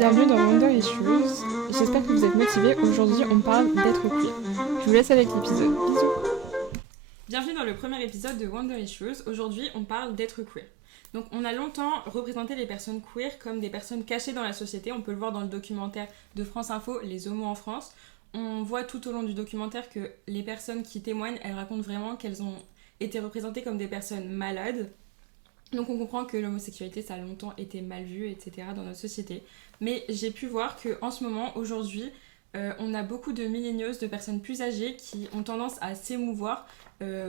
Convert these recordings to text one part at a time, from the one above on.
Bienvenue dans Wonder Issues. J'espère que vous êtes motivés. Aujourd'hui, on parle d'être queer. Je vous laisse avec l'épisode. Bisous. Bienvenue dans le premier épisode de Wonder Issues. Aujourd'hui, on parle d'être queer. Donc, on a longtemps représenté les personnes queer comme des personnes cachées dans la société. On peut le voir dans le documentaire de France Info, Les homos en France. On voit tout au long du documentaire que les personnes qui témoignent, elles racontent vraiment qu'elles ont été représentées comme des personnes malades. Donc on comprend que l'homosexualité, ça a longtemps été mal vu, etc. dans notre société. Mais j'ai pu voir qu'en ce moment, aujourd'hui, on a beaucoup de milléniaux, de personnes plus âgées qui ont tendance à s'émouvoir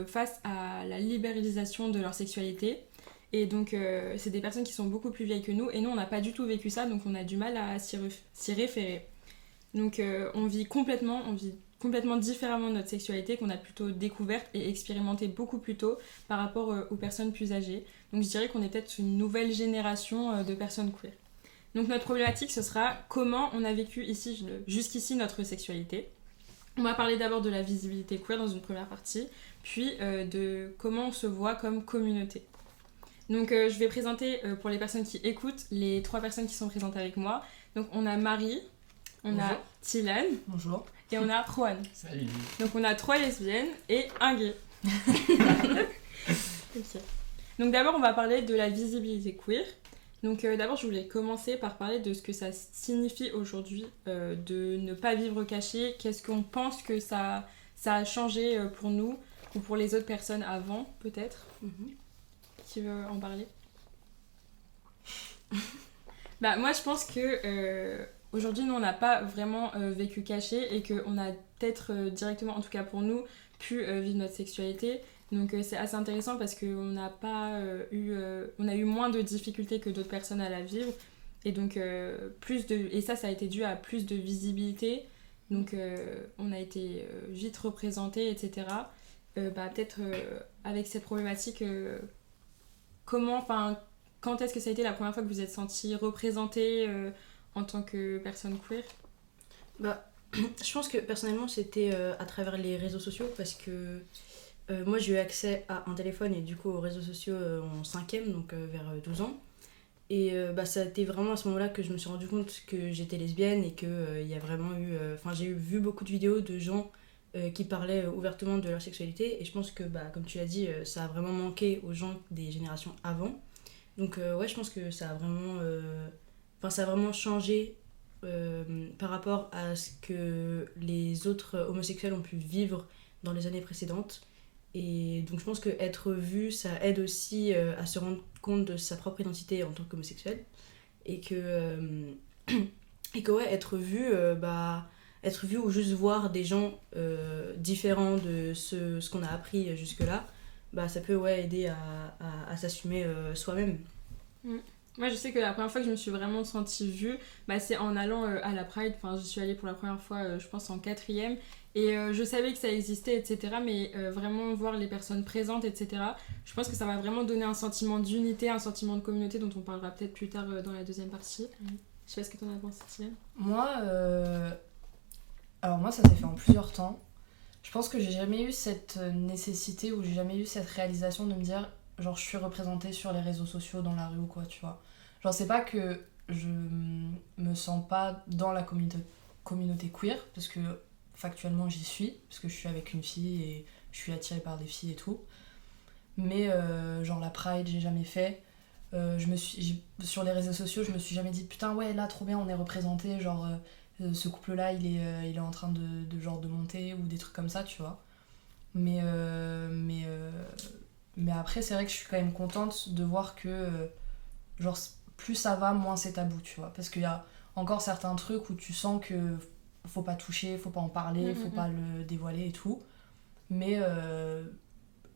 face à la libéralisation de leur sexualité. Et donc c'est des personnes qui sont beaucoup plus vieilles que nous. Et nous, on n'a pas du tout vécu ça, donc on a du mal à s'y référer. Donc on vit complètement différemment de notre sexualité qu'on a plutôt découverte et expérimentée beaucoup plus tôt par rapport aux personnes plus âgées. Donc je dirais qu'on est peut-être une nouvelle génération de personnes queer. Donc notre problématique, ce sera comment on a vécu jusqu'ici notre sexualité. On va parler d'abord de la visibilité queer dans une première partie, puis de comment on se voit comme communauté. Donc je vais présenter pour les personnes qui écoutent les 3 personnes qui sont présentes avec moi. Donc on a Marie, on Bonjour. a Tilan. Bonjour. Et on a Rohan. Salut. Donc on a 3 lesbiennes et un gay. Okay. Donc d'abord on va parler de la visibilité queer. Donc d'abord je voulais commencer par parler de ce que ça signifie aujourd'hui de ne pas vivre caché. Qu'est-ce qu'on pense que ça a changé pour nous ou pour les autres personnes avant peut-être. Qui veut en parler? Bah moi je pense que aujourd'hui nous on n'a pas vraiment vécu caché et qu'on a peut-être directement, en tout cas pour nous, pu vivre notre sexualité. Donc c'est assez intéressant parce qu'on n'a pas on a eu moins de difficultés que d'autres personnes à la vivre. Et donc et ça a été dû à plus de visibilité. Donc on a été vite représentés, etc. Peut-être avec cette problématique, quand est-ce que ça a été la première fois que vous êtes sentie représentée en tant que personne queer? Je pense que personnellement c'était à travers les réseaux sociaux parce que moi j'ai eu accès à un téléphone et du coup aux réseaux sociaux en 5e, donc vers 12 ans. Et ça a été vraiment à ce moment-là que je me suis rendu compte que j'étais lesbienne et qu'il y a vraiment eu... j'ai vu beaucoup de vidéos de gens qui parlaient ouvertement de leur sexualité et je pense que, comme tu l'as dit, ça a vraiment manqué aux gens des générations avant. Donc je pense que ça a vraiment changé par rapport à ce que les autres homosexuels ont pu vivre dans les années précédentes. Et donc je pense qu'être vu, ça aide aussi à se rendre compte de sa propre identité en tant qu'homosexuel. Et que être vu ou juste voir des gens différents de ce qu'on a appris jusque-là, ça peut aider à s'assumer soi-même. Moi je sais que la première fois que je me suis vraiment sentie vue, c'est en allant à la Pride. Enfin, je suis allée pour la première fois, je pense en 4e. Et je savais que ça existait, etc. Mais vraiment voir les personnes présentes, etc. Je pense que ça va vraiment donner un sentiment d'unité, un sentiment de communauté dont on parlera peut-être plus tard dans la deuxième partie. Je sais pas ce que t'en as pensé, Tienne. Alors moi ça s'est fait en plusieurs temps. Je pense que j'ai jamais eu cette nécessité ou j'ai jamais eu cette réalisation de me dire genre je suis représentée sur les réseaux sociaux dans la rue ou quoi, tu vois. Genre c'est pas que je me sens pas dans la communauté queer parce que factuellement j'y suis parce que je suis avec une fille et je suis attirée par des filles et tout. Mais genre la Pride j'ai jamais fait. Sur les réseaux sociaux je me suis jamais dit putain ouais là trop bien on est représenté, genre ce couple là il est en train de monter ou des trucs comme ça, tu vois. Mais après c'est vrai que je suis quand même contente de voir que genre plus ça va moins c'est tabou, tu vois, parce qu'il y a encore certains trucs où tu sens que faut pas toucher, faut pas en parler, faut pas le dévoiler et tout. Mais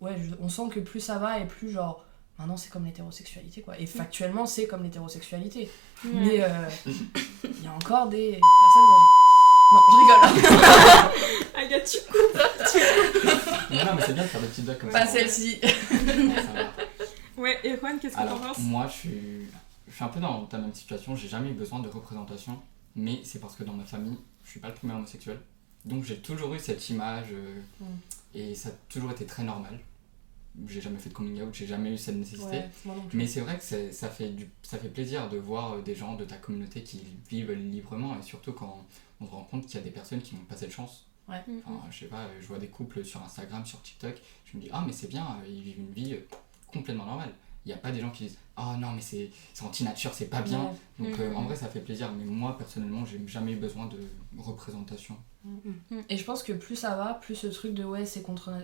on sent que plus ça va et plus genre maintenant c'est comme l'hétérosexualité quoi. Et factuellement c'est comme l'hétérosexualité. Mais il y a encore des personnes âgées. Non, je rigole. Agathe, tu coupes. Non, mais c'est bien de faire des petites blagues comme ça. Pas celle-ci. Ça va. Ouais, et Juan, qu'est-ce que t'en penses? Moi, je suis un peu dans ta même situation. J'ai jamais eu besoin de représentation, mais c'est parce que dans ma famille, je suis pas le premier homosexuel. Donc j'ai toujours eu cette image et ça a toujours été très normal. j'ai jamais fait de coming out, j'ai jamais eu cette nécessité. Ouais, moi non plus. Mais c'est vrai que ça fait plaisir de voir des gens de ta communauté qui vivent librement, et surtout quand on se rend compte qu'il y a des personnes qui n'ont pas cette chance. Ouais. Enfin, je sais pas, je vois des couples sur Instagram, sur TikTok, je me dis, ah mais c'est bien, ils vivent une vie complètement normale. Il n'y a pas des gens qui disent, ah non mais c'est anti-nature, c'est pas bien. Ouais. Donc en vrai ça fait plaisir, mais moi personnellement j'ai jamais eu besoin de représentation. Et je pense que plus ça va, plus ce truc de ouais, c'est contre la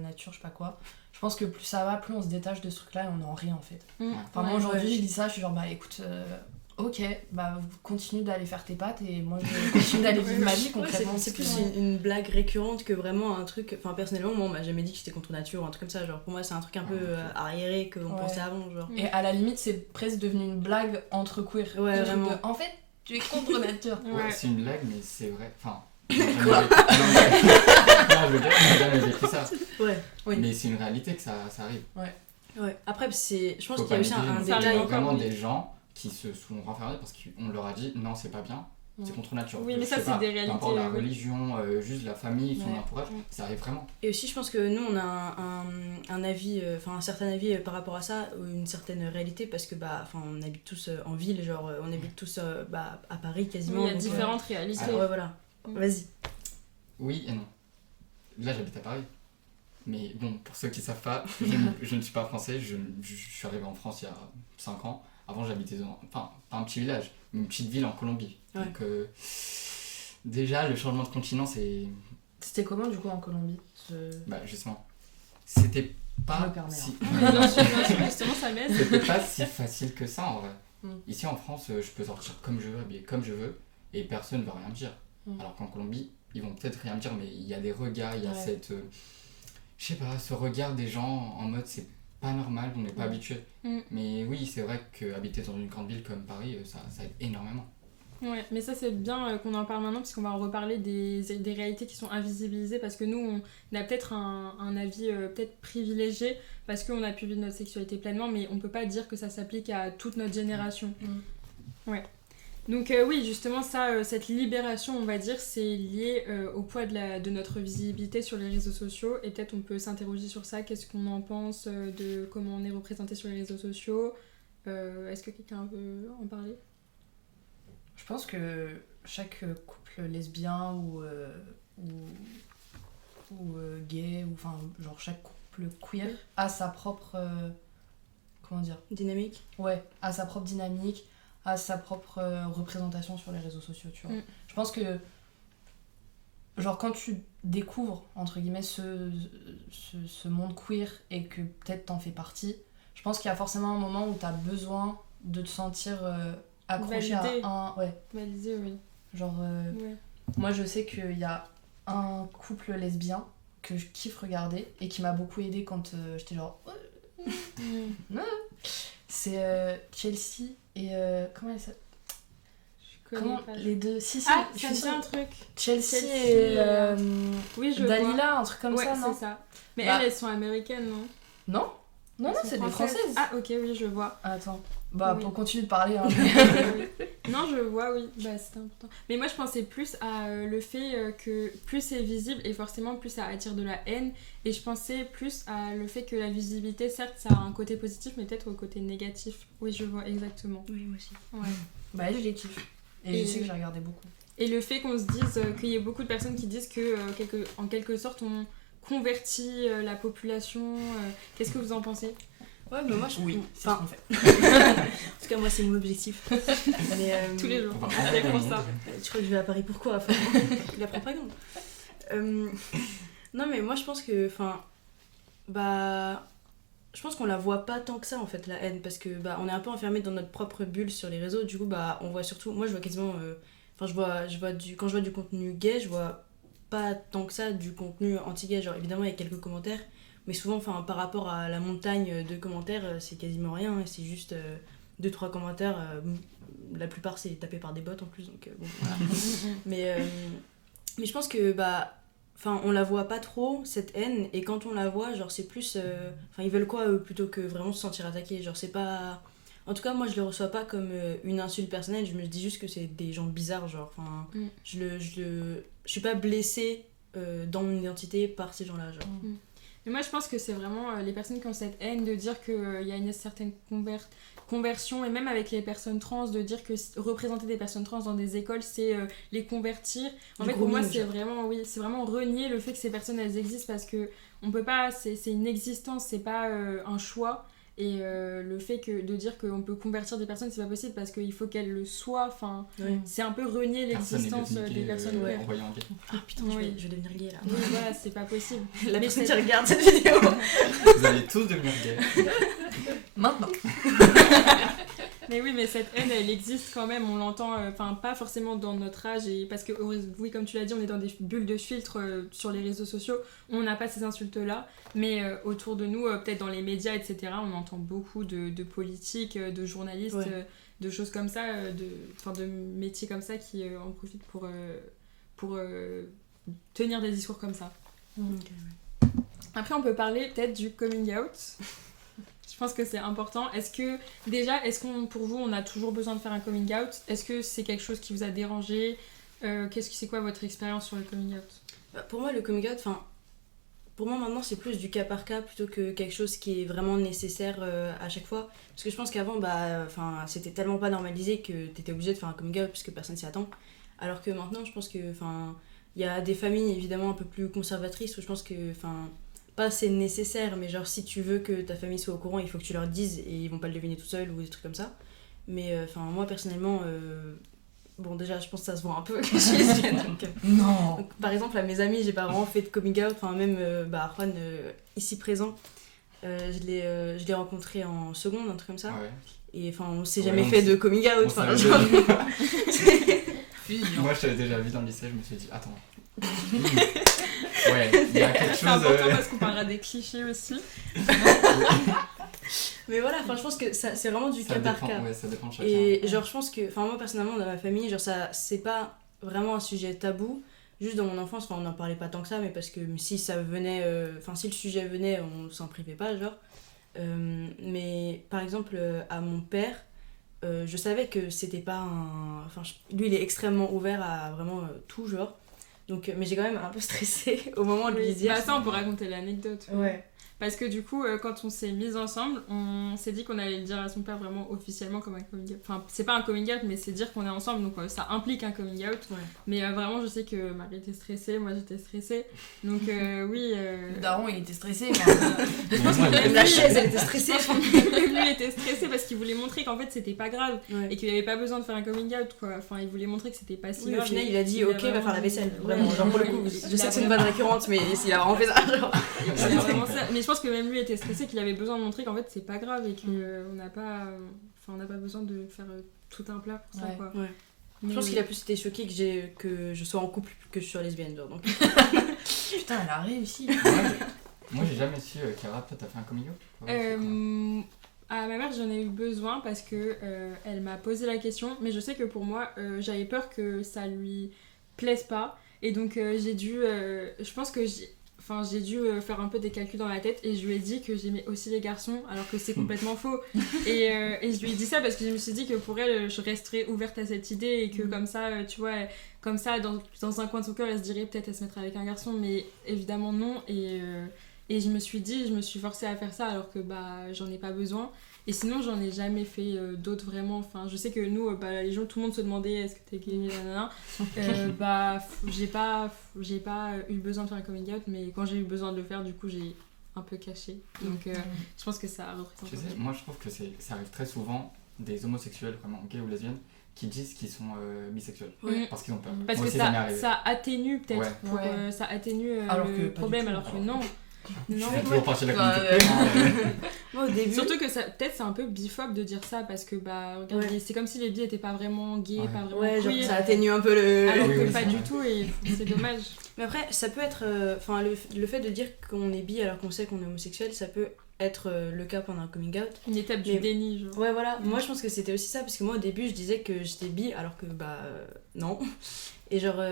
nature, je sais pas quoi. Je pense que plus ça va, plus on se détache de ce truc-là et on en rit en fait. Enfin, moi aujourd'hui, je dis ça, je suis genre, bah écoute, ok, bah continue d'aller faire tes pâtes et moi je continue d'aller vivre ma vie concrètement. C'est plus une blague récurrente que vraiment un truc. Enfin, personnellement, moi on m'a jamais dit que j'étais contre nature ou un truc comme ça. Genre, pour moi, c'est un truc un peu arriéré qu'on pensait avant. Genre. Et à la limite, c'est presque devenu une blague entre queer. Ouais, vraiment. En fait, tu es contre nature. Ouais, c'est une blague, mais c'est vrai. Enfin. Non, je veux dire, j'ai jamais vécu ça. Ouais, oui. Mais c'est une réalité que ça arrive. Ouais. Après, je pense Faut qu'il y a aussi pas un négliger, détail. il y a vraiment des gens qui se sont renfermés parce qu'on leur a dit non, c'est pas bien, c'est contre nature. Oui, mais ça, c'est des réalités. Peu importe la religion, juste la famille, son entourage, ça arrive vraiment. Et aussi, je pense que nous, on a un avis, un certain avis par rapport à ça, une certaine réalité, parce que on habite tous en ville, genre on habite tous à Paris quasiment. Oui, il y a donc, différentes réalités. ouais, voilà. Vas-y. Oui et non. Là, j'habite à Paris. Mais bon, pour ceux qui savent pas, je ne suis pas français, je suis arrivé en France il y a 5 ans. Avant, j'habitais dans, pas un petit village, mais une petite ville en Colombie. Ouais. Donc, déjà, le changement de continent, c'est. C'était comment du coup en Colombie Bah, justement, c'était pas Je me permets, si. Bien sûr, justement, ça m'aide. C'était pas si facile que ça en vrai. Mm. Ici en France, je peux sortir comme je veux, habiller comme je veux, et personne ne va rien me dire. Alors qu'en Colombie, ils vont peut-être rien me dire, mais il y a des regards, il y a cette. Je sais pas, ce regard des gens en mode c'est pas normal, on n'est pas habitué. Mais oui, c'est vrai qu'habiter dans une grande ville comme Paris, ça aide énormément. Ouais, mais ça c'est bien qu'on en parle maintenant parce qu'on va en reparler des réalités qui sont invisibilisées parce que nous on a peut-être un avis peut-être privilégié parce qu'on a pu vivre notre sexualité pleinement, mais on peut pas dire que ça s'applique à toute notre génération. Ouais. Donc oui, justement ça, cette libération on va dire, c'est lié au poids de notre visibilité sur les réseaux sociaux et peut-être on peut s'interroger sur ça, qu'est-ce qu'on en pense de comment on est représenté sur les réseaux sociaux. Est-ce que quelqu'un veut en parler ? Je pense que chaque couple lesbien ou gay, ou enfin genre chaque couple queer a sa propre comment dire, Dynamique. Ouais, a sa propre dynamique, a sa propre représentation sur les réseaux sociaux, tu vois. Je pense que genre quand tu découvres entre guillemets ce monde queer et que peut-être t'en fais partie, je pense qu'il y a forcément un moment où t'as besoin de te sentir accroché Validé. à un... Ouais. Validé, oui. Genre, moi je sais qu'il y a un couple lesbien que je kiffe regarder et qui m'a beaucoup aidée quand j'étais genre... C'est Chelsea et... comment elle s'appelle ? Comment les deux... Si, Ah, je ça suis me dit sûre. un truc. Chelsea et et oui, je Dalila, vois. un truc comme ouais, ça, non? c'est ça. Mais Bah. elles sont américaines, non? Non, non, c'est des françaises. Ah, ok, oui, je vois. Attends, bah Oui. pour continuer de parler... Hein. Non, je vois, oui. Bah, c'est important. Mais moi, je pensais plus à le fait que plus c'est visible et forcément plus ça attire de la haine. Et je pensais plus à le fait que la visibilité, certes, ça a un côté positif, mais peut-être au côté négatif. Oui, je vois exactement. Oui, moi aussi. Ouais. Bah je les kiffe. Et je sais que j'ai regardé beaucoup. Et le fait qu'on se dise qu'il y ait beaucoup de personnes qui disent que, en quelque sorte, on convertit la population. Qu'est-ce que vous en pensez ? Ouais, mais moi je Oui, c'est ce qu'on fait. En tout cas, moi c'est mon objectif. Mais, Tous les jours. On va C'est pour ça. tu crois que je vais à Paris pourquoi? Enfin, la propagande. Non, mais moi je pense que. Je pense qu'on la voit pas tant que ça en fait, la haine, parce que on est un peu enfermé dans notre propre bulle sur les réseaux. Du coup, on voit surtout. Moi je vois quasiment. Quand je vois du contenu gay, je vois pas tant que ça du contenu anti-gay. Genre évidemment, il y a quelques commentaires. Mais souvent, par rapport à la montagne de commentaires, c'est quasiment rien. C'est juste 2-3 commentaires. La plupart, c'est tapé par des bots en plus. Donc, bon, voilà. mais je pense que, on la voit pas trop, cette haine. Et quand on la voit, genre, c'est plus... ils veulent quoi, eux, plutôt que vraiment se sentir attaqués. Genre, c'est pas... En tout cas, moi, je le reçois pas comme une insulte personnelle. Je me dis juste que c'est des gens bizarres, genre. Je suis pas blessée dans mon identité par ces gens-là, genre. Mais moi je pense que c'est vraiment les personnes qui ont cette haine de dire qu'il y a une certaine conversion, et même avec les personnes trans, de dire que représenter des personnes trans dans des écoles, c'est les convertir. En fait, pour moi, c'est vraiment renier le fait que ces personnes, elles existent, parce que on peut pas, c'est une existence, c'est pas un choix. Et le fait de dire qu'on peut convertir des personnes, c'est pas possible, parce qu'il faut qu'elles le soient. Enfin, c'est un peu renier l'existence des personnes. En voyant gay. Ah putain, je vais devenir gay là. Oui, voilà, c'est pas possible. La personne qui regarde cette vidéo. Vous allez tous devenir gays. Maintenant. Mais oui, mais cette haine, elle existe quand même, on l'entend, pas forcément dans notre âge, et parce que, oui, comme tu l'as dit, on est dans des bulles de filtre sur les réseaux sociaux, on n'a pas ces insultes-là, mais autour de nous, peut-être dans les médias, etc., on entend beaucoup de politiques, de journalistes, de choses comme ça, de métiers comme ça qui en profitent pour tenir des discours comme ça. Après, on peut parler peut-être du coming out. Je pense que c'est important. Est-ce que pour vous, on a toujours besoin de faire un coming out? Est-ce que c'est quelque chose qui vous a dérangé? C'est quoi votre expérience sur le coming out? Pour moi, le coming out, pour moi maintenant, c'est plus du cas par cas plutôt que quelque chose qui est vraiment nécessaire à chaque fois. Parce que je pense qu'avant, c'était tellement pas normalisé que t'étais obligé de faire un coming out puisque personne s'y attend. Alors que maintenant, je pense que, il y a des familles évidemment un peu plus conservatrices où je pense que, pas c'est nécessaire, mais genre si tu veux que ta famille soit au courant, il faut que tu leur dises et ils vont pas le deviner tout seuls ou des trucs comme ça. Mais moi personnellement, bon déjà je pense que ça se voit un peu que je suis lesbienne. Non. Donc, par exemple à mes amis, j'ai pas vraiment fait de coming out, même Juan ici présent, je l'ai rencontré en seconde, un truc comme ça. Ouais. Et on s'est jamais fait de coming out. Moi je t'avais déjà vu dans le lycée, je me suis dit attends. Ouais, il y a quelque chose. C'est important parce qu'on parlera des clichés aussi. Mais voilà, je pense que c'est vraiment du cas par cas. Ouais, ça dépend de chacun. Et genre, je pense que, moi personnellement, dans ma famille, genre, c'est pas vraiment un sujet tabou. Juste dans mon enfance, on n'en parlait pas tant que ça, mais parce que si ça venait, si le sujet venait, on s'en privait pas, genre. Mais par exemple, à mon père, je savais que c'était pas un. Lui, il est extrêmement ouvert à vraiment tout, genre. Donc, mais j'ai quand même un peu stressée au moment de lui dire. Ça, on peut raconter l'anecdote. Ouais. Parce que du coup, quand on s'est mis ensemble, on s'est dit qu'on allait le dire à son père vraiment officiellement comme un coming out. Enfin, c'est pas un coming out, mais c'est dire qu'on est ensemble, donc ça implique un coming out. Ouais. Mais vraiment, je sais que Marie était stressée, moi j'étais stressée. Donc oui. Le daron, il était stressé. Je pense que même la chaise, elle était stressée. Même lui était stressé parce qu'il voulait montrer qu'en fait c'était pas grave et qu'il n'y avait pas besoin de faire un coming out, quoi. Enfin, il voulait montrer que c'était pas si grave. Au final, il a dit ok, va faire la vaisselle. Vraiment, genre pour le coup, je sais que c'est une bonne récurrente, mais il a vraiment fait ça. Genre. Mais je pense que même lui était stressé, qu'il avait besoin de montrer qu'en fait c'est pas grave et qu'on n'a pas besoin de faire tout un plat pour ça, quoi. Ouais. Je pense qu'il a plus été choqué que je sois en couple que je sois lesbienne, genre. Donc. Putain, elle a réussi. Moi j'ai jamais su, Clara, toi t'as fait un coming out? À ma mère j'en ai eu besoin parce que elle m'a posé la question, mais je sais que pour moi j'avais peur que ça lui plaise pas, et donc j'ai dû je pense que j'ai dû faire un peu des calculs dans la tête, et je lui ai dit que j'aimais aussi les garçons alors que c'est complètement faux, et je lui ai dit ça parce que je me suis dit que pour elle je resterais ouverte à cette idée, et que comme ça tu vois, comme ça dans un coin de son cœur elle se dirait peut-être elle se mettrait avec un garçon, mais évidemment non, et je me suis forcée à faire ça alors que j'en ai pas besoin. Et sinon, j'en ai jamais fait d'autres vraiment. Enfin, je sais que nous, les gens, tout le monde se demandait est-ce que t'es gay, nanana. J'ai pas eu besoin de faire un coming out, mais quand j'ai eu besoin de le faire, du coup, j'ai un peu caché. Donc, je pense que ça représente. Tu sais, moi je trouve que ça arrive très souvent des homosexuels, vraiment gays ou lesbiennes, qui disent qu'ils sont bisexuels parce qu'ils ont peur. Parce que ça atténue peut-être, ça atténue le problème, alors que non. Non, toujours partir de la communauté. Moi au début. Surtout que peut-être c'est un peu biphobe de dire ça, parce que regarde, c'est comme si les bi étaient pas vraiment gays, pas vraiment queer. Genre ça atténue un peu le. Alors que pas du tout, et c'est dommage. Mais après, ça peut être. Le fait de dire qu'on est bi alors qu'on sait qu'on est homosexuel, ça peut être le cas pendant un coming out. Une étape du déni, genre. Ouais, voilà. Moi je pense que c'était aussi ça, parce que moi au début je disais que j'étais bi alors que non. Et genre.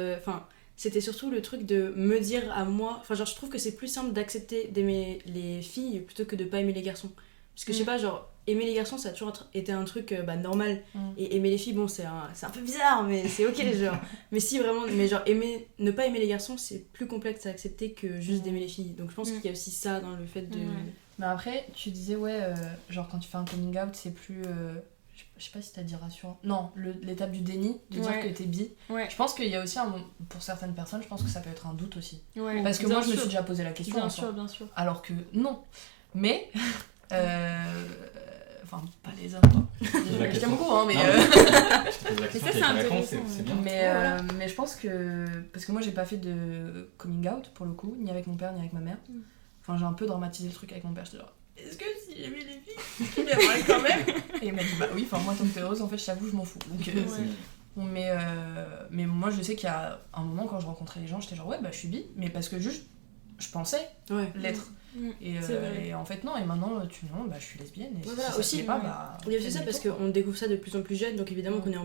C'était surtout le truc de me dire à moi, je trouve que c'est plus simple d'accepter d'aimer les filles plutôt que de pas aimer les garçons, parce que je sais pas, genre aimer les garçons ça a toujours été un truc normal, et aimer les filles bon c'est un peu bizarre mais c'est ok genre. Mais si vraiment, mais genre ne pas aimer les garçons c'est plus complexe à accepter que juste d'aimer les filles, donc je pense qu'il y a aussi ça dans le fait de... Mais après tu disais genre quand tu fais un coming out c'est plus je sais pas si t'as dit rassurant. Non, l'étape du déni, de dire que t'es bi. Ouais. Je pense qu'il y a aussi pour certaines personnes, je pense que ça peut être un doute aussi. Ouais. Parce que Bien moi, je me sûr. suis déjà posé la question. Bien sûr, bien sûr. Alors que non. Mais. Enfin, pas les hommes, quoi. Je t'aime beaucoup, hein, mais. Non, je te pose la question, ça, c'est t'as une réponse, intéressant, c'est bien. Mais je pense que. Parce que moi, j'ai pas fait de coming out, pour le coup, ni avec mon père, ni avec ma mère. Enfin, j'ai un peu dramatisé le truc avec mon père. J'étais genre, est-ce que si j'aimais les filles, tu m'aimerais quand même? Et il m'a dit, bah oui, enfin, moi, tant que t'es heureuse, en fait, je t'avoue, je m'en fous. Donc, mais moi, je sais qu'il y a un moment, quand je rencontrais les gens, j'étais genre, ouais, bah je suis bi, mais parce que juste, je pensais l'être. Et en fait, non, et maintenant, bah je suis lesbienne. Et voilà, si ça aussi, te plaît pas, bah. Il y a aussi ça parce qu'on découvre ça de plus en plus jeune, donc évidemment qu'on est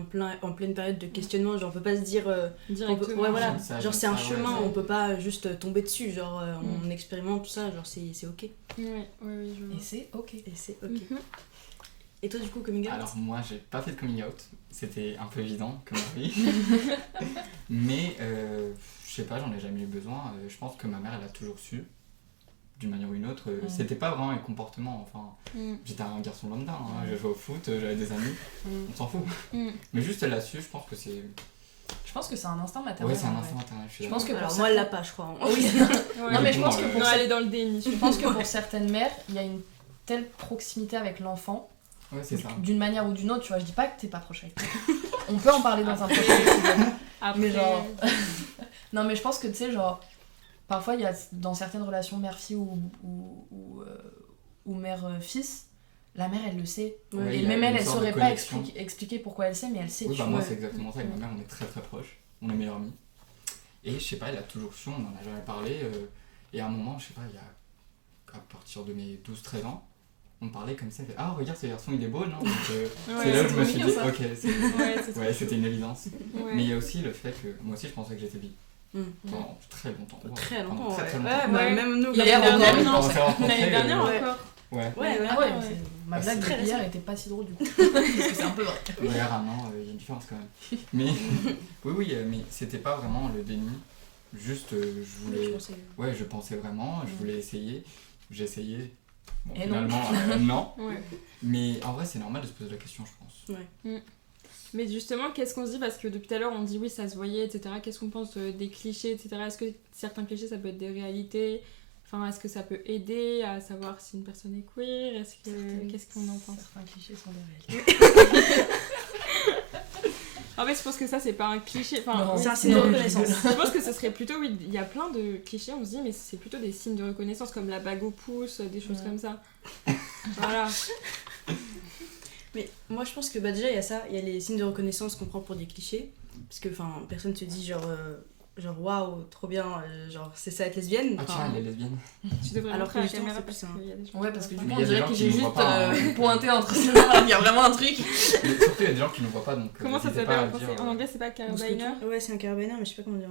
en pleine période de questionnement, genre on peut pas se dire directement. ouais voilà, ça, genre c'est un chemin, ouais. on peut pas juste tomber dessus, genre on expérimente tout ça, genre c'est ok. Oui, je vois. Et c'est ok. Et c'est ok. Et toi du coup coming out? Alors moi j'ai pas fait de coming out, c'était un peu évident comme vie. Mais je sais pas, j'en ai jamais eu besoin. Je pense que ma mère elle a toujours su, d'une manière ou une autre. C'était pas vraiment un comportement, enfin j'étais un garçon lambda, hein. Je jouais au foot, j'avais des amis, on s'en fout. Mais juste elle l'a su, je pense que c'est... Je pense que c'est un instinct maternel. Ouais, c'est un instinct maternel, je suis pense que alors moi elle l'a pas je crois. Oui. Ouais. Non mais je pense que Non, elle est dans le déni. je pense que pour certaines mères, il y a une telle proximité avec l'enfant. Ouais, c'est ça. D'une manière ou d'une autre, tu vois, je dis pas que t'es pas proche avec toi. On peut en parler dans un prochain épisode. Après, Mais genre... non mais je pense que tu sais, genre, parfois il y a dans certaines relations mère-fille ou mère-fils, la mère elle le sait. Ouais, et il y a même une elle sorte de saurait pas connexion. expliquer pourquoi elle sait, mais elle sait. Oui, tu bah vois. moi c'est exactement ça, avec ma mère on est très très proches, on est meilleurs amis. Et je sais pas, elle a toujours su, on en a jamais parlé. Et à un moment, je sais pas, il y a à partir de mes 12-13 ans, on parlait comme ça, ah regarde ce garçon il est beau, non? Donc, c'est là où je me suis dit, ça. ok, ouais, c'était une évidence. Ouais. Mais il y a aussi le fait que moi aussi je pensais que j'étais bi. Pendant très longtemps. Très longtemps, Pendant très, très ouais. longtemps. Ouais. Même nous Hier l'année encore, dernière, Quand on s'est rencontrés, L'année dernière ouais. encore. Ouais. Ah ouais, mais ma blague très de hier récent. était pas si drôle du coup. Parce que c'est un peu vrai. D'ailleurs, un an, il y a une différence quand même. Mais oui, mais c'était pas vraiment le déni. Juste, je voulais. Ouais, je pensais vraiment, je voulais essayer. J'ai essayé. Bon, Et finalement, non. Ouais. Mais en vrai, c'est normal de se poser la question, je pense. Mais justement, qu'est-ce qu'on se dit? Parce que depuis tout à l'heure, on dit oui, ça se voyait, etc. Qu'est-ce qu'on pense des clichés, etc. Est-ce que certains clichés, ça peut être des réalités? Enfin, est-ce que ça peut aider à savoir si une personne est queer? Qu'est-ce qu'on en pense? Certains clichés sont des réalités. En fait, je pense que ça, c'est pas un cliché. Enfin, Non, oui, c'est un signe de reconnaissance. Je pense que ce serait plutôt, oui, il y a plein de clichés, on se dit, mais c'est plutôt des signes de reconnaissance, comme la bague au pouce, des choses comme ça. Voilà. Mais moi je pense que déjà il y a ça, il y a les signes de reconnaissance qu'on prend pour des clichés, parce que personne se dit genre waouh trop bien, genre c'est ça être lesbienne. Ah tiens, elle est lesbienne. Tu devrais Alors montrer que à la justement, caméra c'est parce plus qu'il y a des gens. Ouais, parce que du Mais coup, il y on a des dirait gens que qui j'ai nous juste voient pas, hein. pointé entre ces mains. Il y a vraiment un truc. Mais surtout, il y a des gens qui ne voient pas, donc. Comment ça n'hésitez s'appelle pas en à français? dire, En anglais, c'est pas carabiner? Ouais c'est un carabiner mais je sais pas comment dire.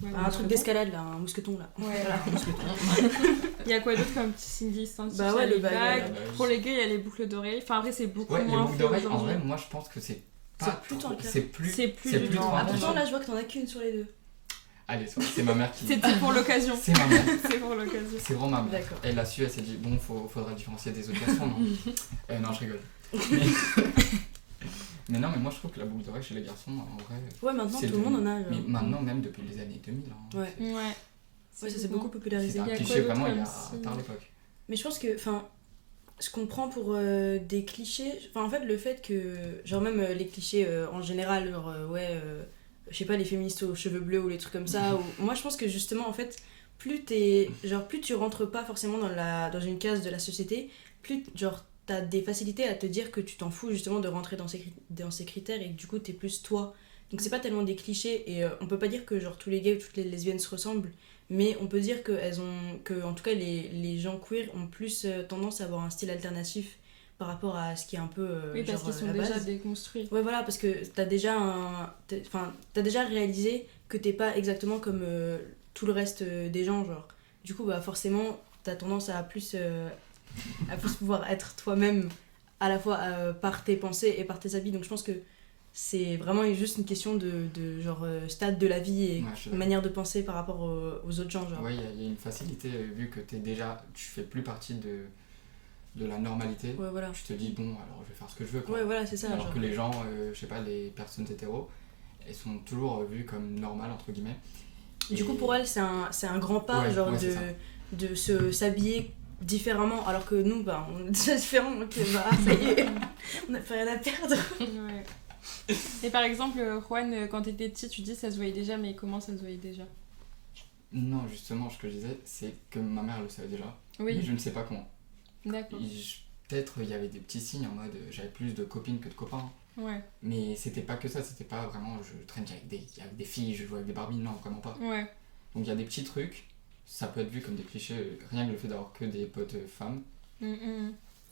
Ouais, Un truc d'escalade là, un mousqueton là. Ouais, Voilà, voilà. un mousqueton. Il y a quoi d'autre comme petit signe distinctif? Bah ouais, Il y a le les bagues. bah oui. Pour les gars, il y a les boucles d'oreilles. Enfin, après, c'est beaucoup Ouais, les moins boucles fait d'oreilles, en aujourd'hui. vrai, moi je pense que c'est pas. C'est plutôt trop- un cas. C'est plus. C'est plus c'est du plus tout. trop un Attends, cliché. Pourtant là je vois que t'en as qu'une sur les deux. Allez, c'est ma mère qui. C'était pour l'occasion. C'est ma mère. C'est pour l'occasion. C'est vraiment ma mère. D'accord. Elle l'a su, elle s'est dit, bon, faudra différencier des autres garçons, non non, je rigole. Mais non, mais moi je trouve que la boucle d'oreille chez les garçons, en vrai. Ouais maintenant c'est tout le monde en a. Mais maintenant, même depuis les années 2000. Hein, Ouais. c'est- Ouais. Ouais ça s'est beaucoup C'est popularisé. un Il y a cliché quoi d'autre vraiment, il y a comme signe tard l'époque. Mais je pense que, ce qu'on prend pour des clichés, en fait, le fait que, genre même les clichés en général, genre, je sais pas, les féministes aux cheveux bleus ou les trucs comme ça, moi je pense que justement, en fait, plus tu rentres pas forcément dans une case de la société, plus, genre, t'as des facilités à te dire que tu t'en fous justement de rentrer dans ces critères et que du coup t'es plus toi. Donc c'est pas tellement des clichés et on peut pas dire que genre tous les gays ou toutes les lesbiennes se ressemblent, mais on peut dire que en tout cas les gens queer ont plus tendance à avoir un style alternatif par rapport à ce qui est un peu Oui, parce genre, qu'ils sont la déjà base. déconstruits. Ouais voilà, parce que t'as déjà réalisé que t'es pas exactement comme tout le reste des gens, genre. Du coup bah forcément t'as tendance à plus pouvoir être toi-même à la fois par tes pensées et par tes habits. Donc je pense que c'est vraiment juste une question de genre stade de la vie et manière de penser par rapport aux autres gens. Ouais, il y a une facilité vu que tu fais plus partie de la normalité. Ouais, voilà. Tu te dis bon, alors je vais faire ce que je veux, quoi. Ouais, voilà, c'est ça. Alors genre. que les gens, je sais pas, les personnes hétéros, elles sont toujours vues comme normales entre guillemets. Du coup pour elles c'est un grand pas de s'habiller différemment, alors que nous bah on est déjà différents, donc bah ça y est, on n'a plus rien à perdre. Ouais. Et par exemple, Juan, quand t'étais petit, tu dis ça se voyait déjà, mais comment ça se voyait déjà? Non, justement, ce que je disais, c'est que ma mère le savait déjà, Oui. mais je ne sais pas comment. D'accord. Peut-être il y avait des petits signes en mode j'avais plus de copines que de copains. Ouais. Mais c'était pas que ça, c'était pas vraiment je traîne avec des filles, je joue avec des Barbies, non, vraiment pas. Ouais. Donc il y a des petits trucs, ça peut être vu comme des clichés, rien que le fait d'avoir que des potes femmes.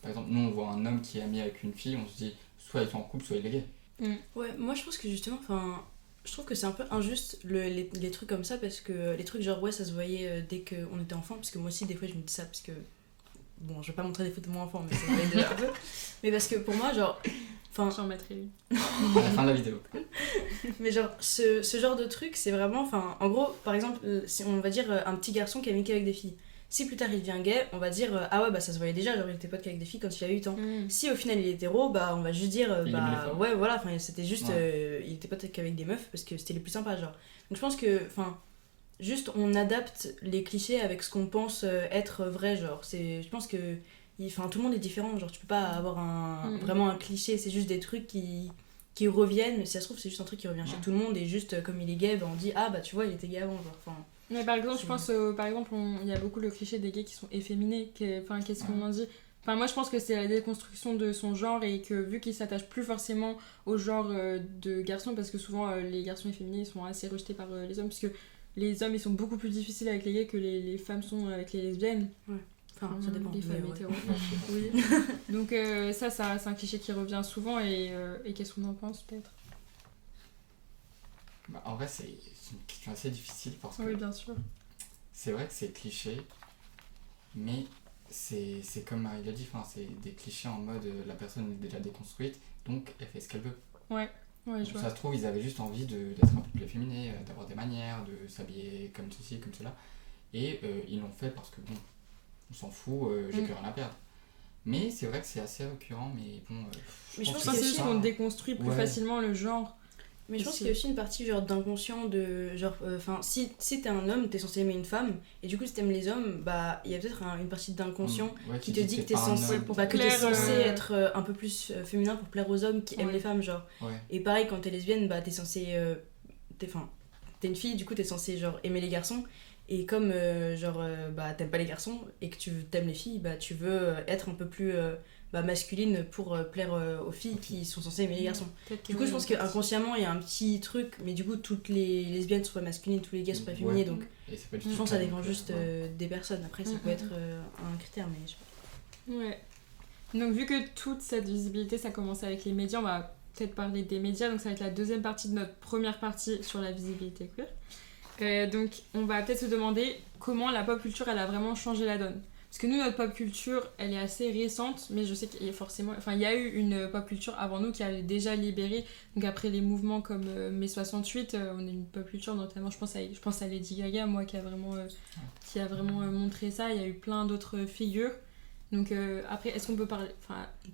Par exemple, nous on voit un homme qui est ami avec une fille, on se dit soit ils sont en couple, soit il est gay. Ouais, moi je pense que justement, je trouve que c'est un peu injuste les trucs comme ça, parce que les trucs genre ouais ça se voyait dès qu'on était enfant, parce que moi aussi des fois je me dis ça, parce que bon je vais pas montrer des photos de mon enfant mais ça se voyait déjà un peu, mais parce que pour moi genre j'en mettrai lui à la fin de la vidéo. Mais genre ce genre de truc c'est vraiment, en gros par exemple si on va dire un petit garçon qui a amitié avec des filles, si plus tard il devient gay on va dire ah ouais bah ça se voyait déjà, genre il était pote qu'avec des filles quand il a eu 8 ans. Si au final il est hétéro bah on va juste dire bah ouais voilà, c'était juste il était pote qu'avec des meufs parce que c'était les plus sympas genre. Donc je pense que juste on adapte les clichés avec ce qu'on pense être vrai, genre je pense que tout le monde est différent, genre tu peux pas avoir vraiment un cliché, c'est juste des trucs qui reviennent, mais si ça se trouve c'est juste un truc qui revient chez tout le monde, et juste comme il est gay bah on dit ah bah tu vois il était gay avant, genre mais par exemple je pense par exemple il y a beaucoup le cliché des gays qui sont efféminés, qu'est-ce qu'on en dit. Moi je pense que c'est la déconstruction de son genre, et que vu qu'il s'attache plus forcément au genre de garçon, parce que souvent les garçons efféminés ils sont assez rejetés par les hommes, parce que les hommes ils sont beaucoup plus difficiles avec les gays que les femmes sont avec les lesbiennes. Ça dépend. Les femmes hétéros. Oui. Donc ça c'est un cliché qui revient souvent, et qu'est-ce qu'on en pense peut-être? Bah, en vrai c'est une question assez difficile parce que oui bien sûr. C'est vrai que c'est cliché, mais c'est comme il a dit, c'est des clichés en mode la personne est déjà déconstruite, donc elle fait ce qu'elle veut. Ouais, donc, je vois. ça se trouve, ils avaient juste envie d'être un peu plus efféminés, d'avoir des manières, de s'habiller comme ceci, comme cela. Et ils l'ont fait parce que bon, on s'en fout, j'ai plus rien à perdre. Mais c'est vrai que c'est assez récurrent, mais bon. Mais je pense que c'est juste qu'on déconstruit plus facilement le genre. Mais je pense qu'il y a aussi une partie genre d'inconscient de genre si t'es un homme t'es censé aimer une femme, et du coup si t'aimes les hommes bah il y a peut-être une partie d'inconscient qui te dit que t'es censé être un peu plus féminin pour plaire aux hommes qui aiment les femmes genre. Et pareil quand t'es lesbienne bah t'es censé t'es une fille, du coup t'es censé genre aimer les garçons, et comme bah t'aimes pas les garçons et que tu t'aimes les filles bah tu veux être un peu plus masculine pour plaire aux filles qui sont censées aimer les garçons. Du coup je pense qu'inconsciemment il y a un petit truc, mais du coup toutes les lesbiennes sont pas masculines, tous les gays sont pas féminins, donc je pense que ça dépend juste des personnes, après ça peut être un critère, mais je sais pas. Ouais. Donc vu que toute cette visibilité ça commence avec les médias, on va peut-être parler des médias, donc ça va être la deuxième partie de notre première partie sur la visibilité queer. Donc on va peut-être se demander comment la pop culture elle a vraiment changé la donne. Parce que nous, notre pop culture, elle est assez récente, mais je sais qu'il y a forcément... il y a eu une pop culture avant nous qui avait déjà libéré. Donc après les mouvements comme mai 68, on a une pop culture, notamment, je pense à Lady Gaga, moi, qui a vraiment montré ça. Il y a eu plein d'autres figures. Donc après, est-ce qu'on peut parler...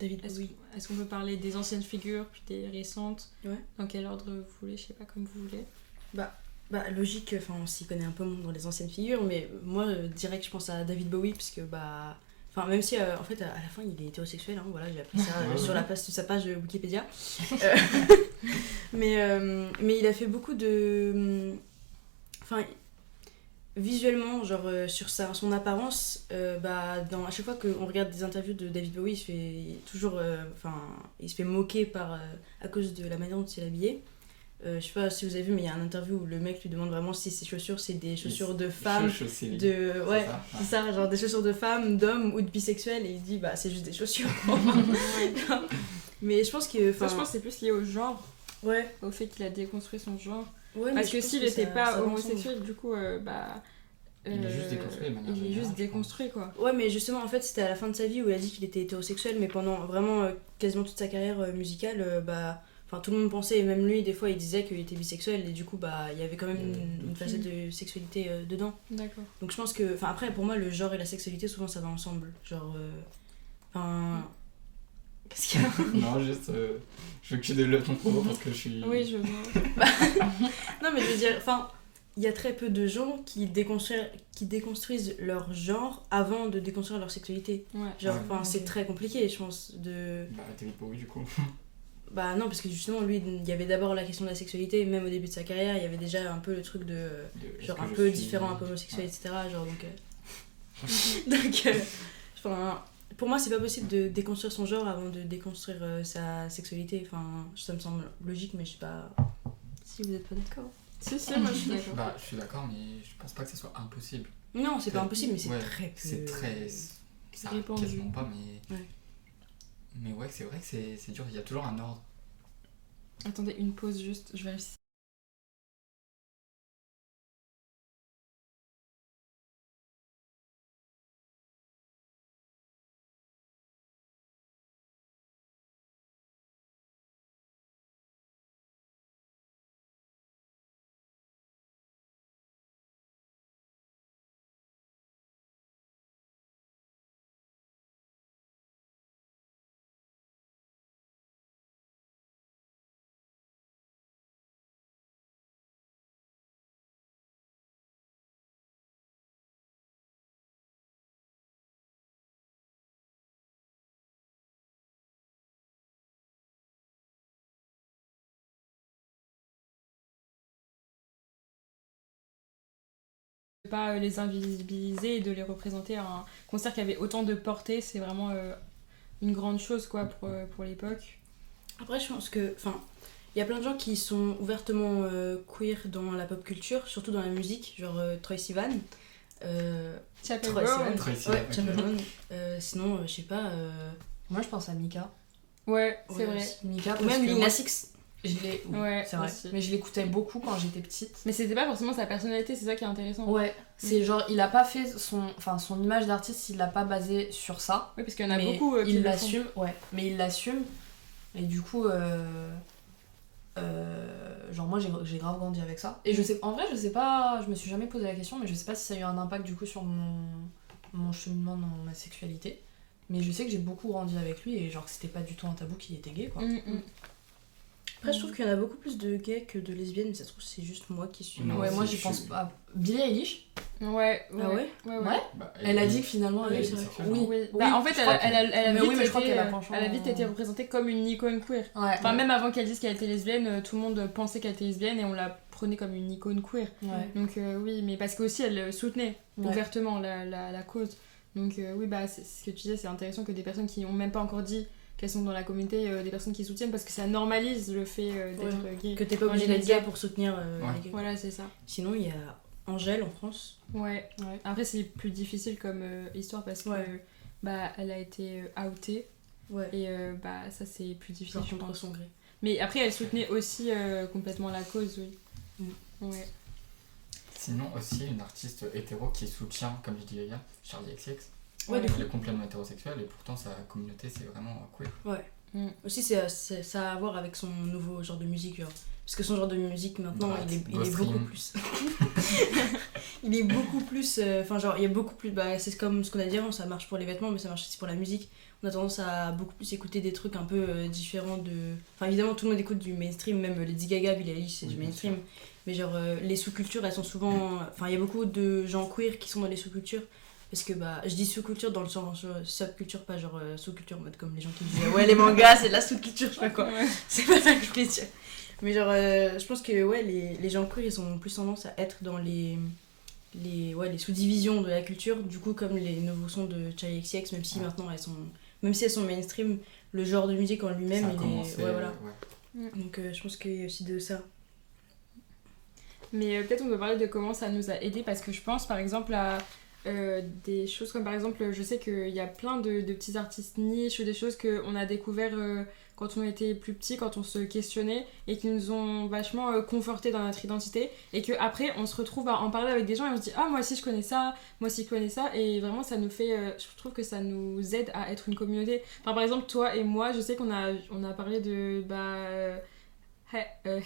Est-ce qu'on peut parler des anciennes figures, puis des récentes? Dans quel ordre vous voulez? Je sais pas, comme vous voulez. Logique, on s'y connaît un peu dans les anciennes figures, mais moi direct je pense à David Bowie, parce que même si en fait à la fin il est hétérosexuel, voilà, j'ai appris ça sur sa page Wikipédia. Mais il a fait beaucoup de visuellement, genre sur son apparence, à chaque fois qu'on regarde des interviews de David Bowie, il se fait toujours il se fait moquer à cause de la manière dont il est habillé. Je sais pas si vous avez vu, mais il y a une interview où le mec lui demande vraiment si ses chaussures c'est des chaussures de femme, c'est ça, genre des chaussures de femme, d'homme ou de bisexuel, et il dit c'est juste des chaussures. Mais je pense que je pense que c'est plus lié au genre, au fait qu'il a déconstruit son genre, parce que s'il était pas homosexuel, du coup Il est juste déconstruit de manière il est générale, juste je pense. déconstruit, quoi. Ouais, mais justement, en fait, c'était à la fin de sa vie où il a dit qu'il était hétérosexuel, mais pendant vraiment quasiment toute sa carrière musicale, enfin, tout le monde pensait, et même lui, des fois, il disait qu'il était bisexuel, et du coup, il y avait quand même une facette de sexualité dedans. D'accord. Donc je pense que, enfin, après, pour moi, le genre et la sexualité, souvent, ça va ensemble. Genre, enfin. Qu'est-ce qu'il y a? Non, juste, je veux que tu développes ton propos parce que je suis. Oui, je vois. Non, mais je veux dire, enfin, il y a très peu de gens qui déconstruisent leur genre avant de déconstruire leur sexualité. Ouais. Genre, Ouais. enfin, c'est très compliqué, je pense, de. Bah, David Bowie, du coup. Bah non, parce que justement, lui, il y avait d'abord la question de la sexualité, même au début de sa carrière, il y avait déjà un peu le truc de. Est-ce Genre que un je peu suis- différent, un peu homosexuel, Ouais. etc. Genre, donc. Donc, enfin, pour moi, c'est pas possible de déconstruire son genre avant de déconstruire sa sexualité. Enfin, ça me semble logique, mais je sais pas si vous êtes pas d'accord. Si, si, moi je suis d'accord. Bah, je suis d'accord, mais je pense pas que ce soit impossible. Non, c'est pas impossible, mais c'est Ouais, très peu. C'est très. Ça arrive répandu. quasiment pas, mais. Ouais. Mais ouais, c'est vrai que c'est dur, il y a toujours un ordre. Attendez, une pause juste, je vais essayer. Pas les invisibiliser et de les représenter à un concert qui avait autant de portée, c'est vraiment une grande chose quoi pour l'époque. Après, je pense que. Enfin, il y a plein de gens qui sont ouvertement queer dans la pop culture, surtout dans la musique, genre Troye Sivan. Chapel Troye Brown. Sivan. Troye Sivan, Ouais, ok. Chapel Brown. Sinon, je sais pas. Moi, je pense à Mika. Ouais, c'est Ouais, vrai. Mika, Ou parce même que Lil moi, Nas X. je l'ai. Ouais, c'est vrai. aussi. Mais je l'écoutais beaucoup quand j'étais petite. Mais c'était pas forcément sa personnalité, c'est ça qui est intéressant. Ouais, c'est genre, il a pas fait son image d'artiste, il l'a pas basé sur ça. Oui, parce qu'il y en a mais beaucoup qui il le font. l'assume, ouais. Mais il l'assume. Et du coup, genre moi j'ai grave grandi avec ça. Et je sais, en vrai, je sais pas, je me suis jamais posé la question, mais je sais pas si ça a eu un impact du coup sur mon cheminement dans ma sexualité. Mais je sais que j'ai beaucoup grandi avec lui et genre que c'était pas du tout un tabou qu'il était gay quoi. Après, je trouve qu'il y en a beaucoup plus de gays que de lesbiennes, mais ça se trouve, c'est juste moi qui suis. Non, Ouais, moi si, j'y je pense suis- pas. Billie Eilish, Ouais, Ah ouais ouais. Ouais. Bah, elle a dit que finalement elle elle est est bisexuelle, oui, hein. Oui. oui, Bah, en fait, je crois elle a mais vite oui, mais je crois été, qu'elle a penché elle a vite été représentée comme une icône queer. Ouais. Enfin, même avant qu'elle dise qu'elle était lesbienne, tout le monde pensait qu'elle était lesbienne et on la prenait comme une icône queer. Ouais. Donc oui, mais parce qu'aussi elle soutenait Ouais. ouvertement la cause. Donc oui, bah, c'est ce que tu disais, c'est intéressant que des personnes qui n'ont même pas encore dit qu'elles sont dans la communauté, des personnes qui soutiennent, parce que ça normalise le fait d'être gay. Que t'es pas Dans obligé les d'être médias. gay pour soutenir Ouais. les gays. Voilà, c'est ça. Sinon, il y a Angèle en France. Ouais. Ouais. Après, c'est plus difficile comme histoire parce que Ouais. bah, elle a été outée Ouais. et bah, ça, c'est plus difficile, Genre je contre pense. son gré. Mais après, elle soutenait aussi complètement la cause, oui. Ouais. Sinon, aussi, une artiste hétéro qui soutient, comme je disais hier, Charlie XX. Ouais, Ouais. de Elle est complètement hétérosexuelle et pourtant sa communauté c'est vraiment queer. Aussi, ça a à voir avec son nouveau genre de musique, genre. Parce que son genre de musique maintenant, Bah, il est Ghost beaucoup Ring. plus. Il est beaucoup plus. Enfin, genre, il y a beaucoup plus. Bah, c'est comme ce qu'on a dit avant, ça marche pour les vêtements, mais ça marche aussi pour la musique. On a tendance à beaucoup plus écouter des trucs un peu différents de. Enfin, évidemment, tout le monde écoute du mainstream, même Lady Gaga, Billie Eilish, c'est Oui, du bien mainstream. sûr. Mais genre, les sous-cultures, elles sont souvent. Enfin, il y a beaucoup de gens queer qui sont dans les sous-cultures. Parce que bah, je dis sous-culture dans le sens subculture, pas genre sous-culture en mode comme les gens qui disent ouais, les mangas c'est de la sous-culture, je sais pas quoi. Ouais. C'est pas ça que je voulais dire. Mais genre, je pense que ouais, les gens queer ils ont plus tendance à être dans les sous-divisions de la culture. Du coup, comme les nouveaux sons de Charli XCX, même si Ouais. maintenant même si elles sont mainstream, le genre de musique en lui-même Ça a il commencé, est. Ouais, voilà. ouais. Donc je pense qu'il y a aussi de ça. Mais peut-être on peut parler de comment ça nous a aidé parce que je pense par exemple à des choses comme par exemple je sais qu'il y a plein de petits artistes niches ou des choses qu'on a découvert quand on était plus petits, quand on se questionnait, et qui nous ont vachement confortés dans notre identité, et qu'après on se retrouve à en parler avec des gens et on se dit ah moi aussi je connais ça, moi aussi je connais ça, et vraiment ça nous fait, je trouve que ça nous aide à être une communauté. Enfin, par exemple toi et moi, je sais qu'on a parlé de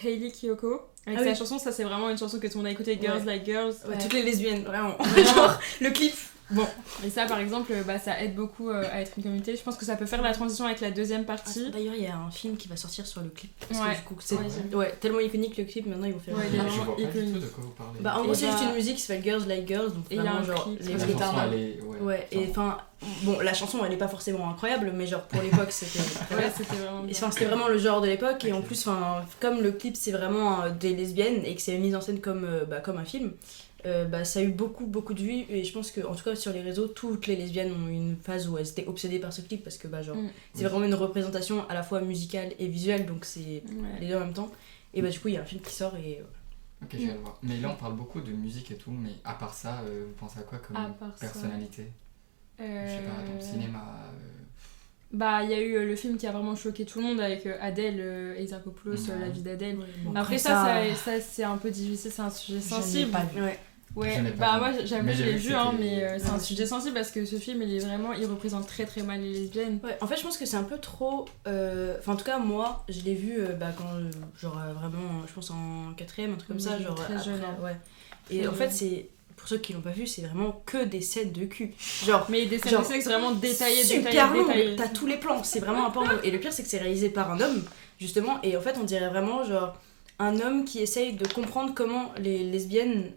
Hailey Kiyoko avec sa chanson, ça c'est vraiment une chanson que tout le monde a écouté, Girls Like Girls. Toutes les lesbiennes, vraiment. Genre, le clip. Bon. Et ça par exemple, ça aide beaucoup à être une communauté. Je pense que ça peut faire la transition avec la deuxième partie. D'ailleurs, il y a un film qui va sortir sur le clip. Parce Ouais. que du coup, c'est tellement iconique le clip, maintenant ils vont faire Ouais, un il est clip. Je vraiment vois pas du iconique. tout de quoi vous parlez. Bah, en gros, c'est juste une musique qui s'appelle Girls Like Girls, donc Et il y a vraiment un genre clip. les la les chanson, tarnas. elle est... Ouais, et enfin, bon, la chanson elle est pas forcément incroyable, mais genre pour l'époque c'était. Ouais, c'était vraiment bien. Enfin, c'était vraiment le genre de l'époque, et en Ok. plus, comme le clip c'est vraiment des lesbiennes et que c'est mis en scène comme un film, ça a eu beaucoup de vues, et je pense que en tout cas sur les réseaux, toutes les lesbiennes ont eu une phase où elles étaient obsédées par ce clip parce que c'est vraiment une représentation à la fois musicale et visuelle, donc c'est les deux en même temps. Et du coup, il y a un film qui sort et. Ok, je vais le voir. Mais là, on parle beaucoup de musique et tout, mais à part ça, vous pensez à quoi comme À part ça. personnalité Je sais pas, dans le cinéma. Bah, il y a eu le film qui a vraiment choqué tout le monde avec Adèle, Exarchopoulos, la vie d'Adèle. Bon, Après ça c'est un peu difficile, c'est un sujet sensible. Ouais. Ouais, Je l'ai pas bah vu. moi j'avoue Mais je j'ai l'ai vu vu, que hein, c'était- mais c'est un sujet sensible parce que ce film il représente très très mal les lesbiennes. Ouais, en fait, je pense que c'est un peu trop. Enfin, en tout cas, moi, je l'ai vu quand, vraiment, je pense en 4ème, un truc comme Oui, ça. il est Genre, très après, jeune, hein. ouais. Et Très en fait, jeune. c'est. Pour ceux qui l'ont pas vu, c'est vraiment que des scènes de cul. Genre. Mais des scènes Genre, de sexe vraiment détaillées, Super long, détaillées. t'as tous les plans, c'est vraiment un porno. Et le pire, c'est que c'est réalisé par un homme, justement. Et en fait, on dirait vraiment, genre, un homme qui essaye de comprendre comment les lesbiennes.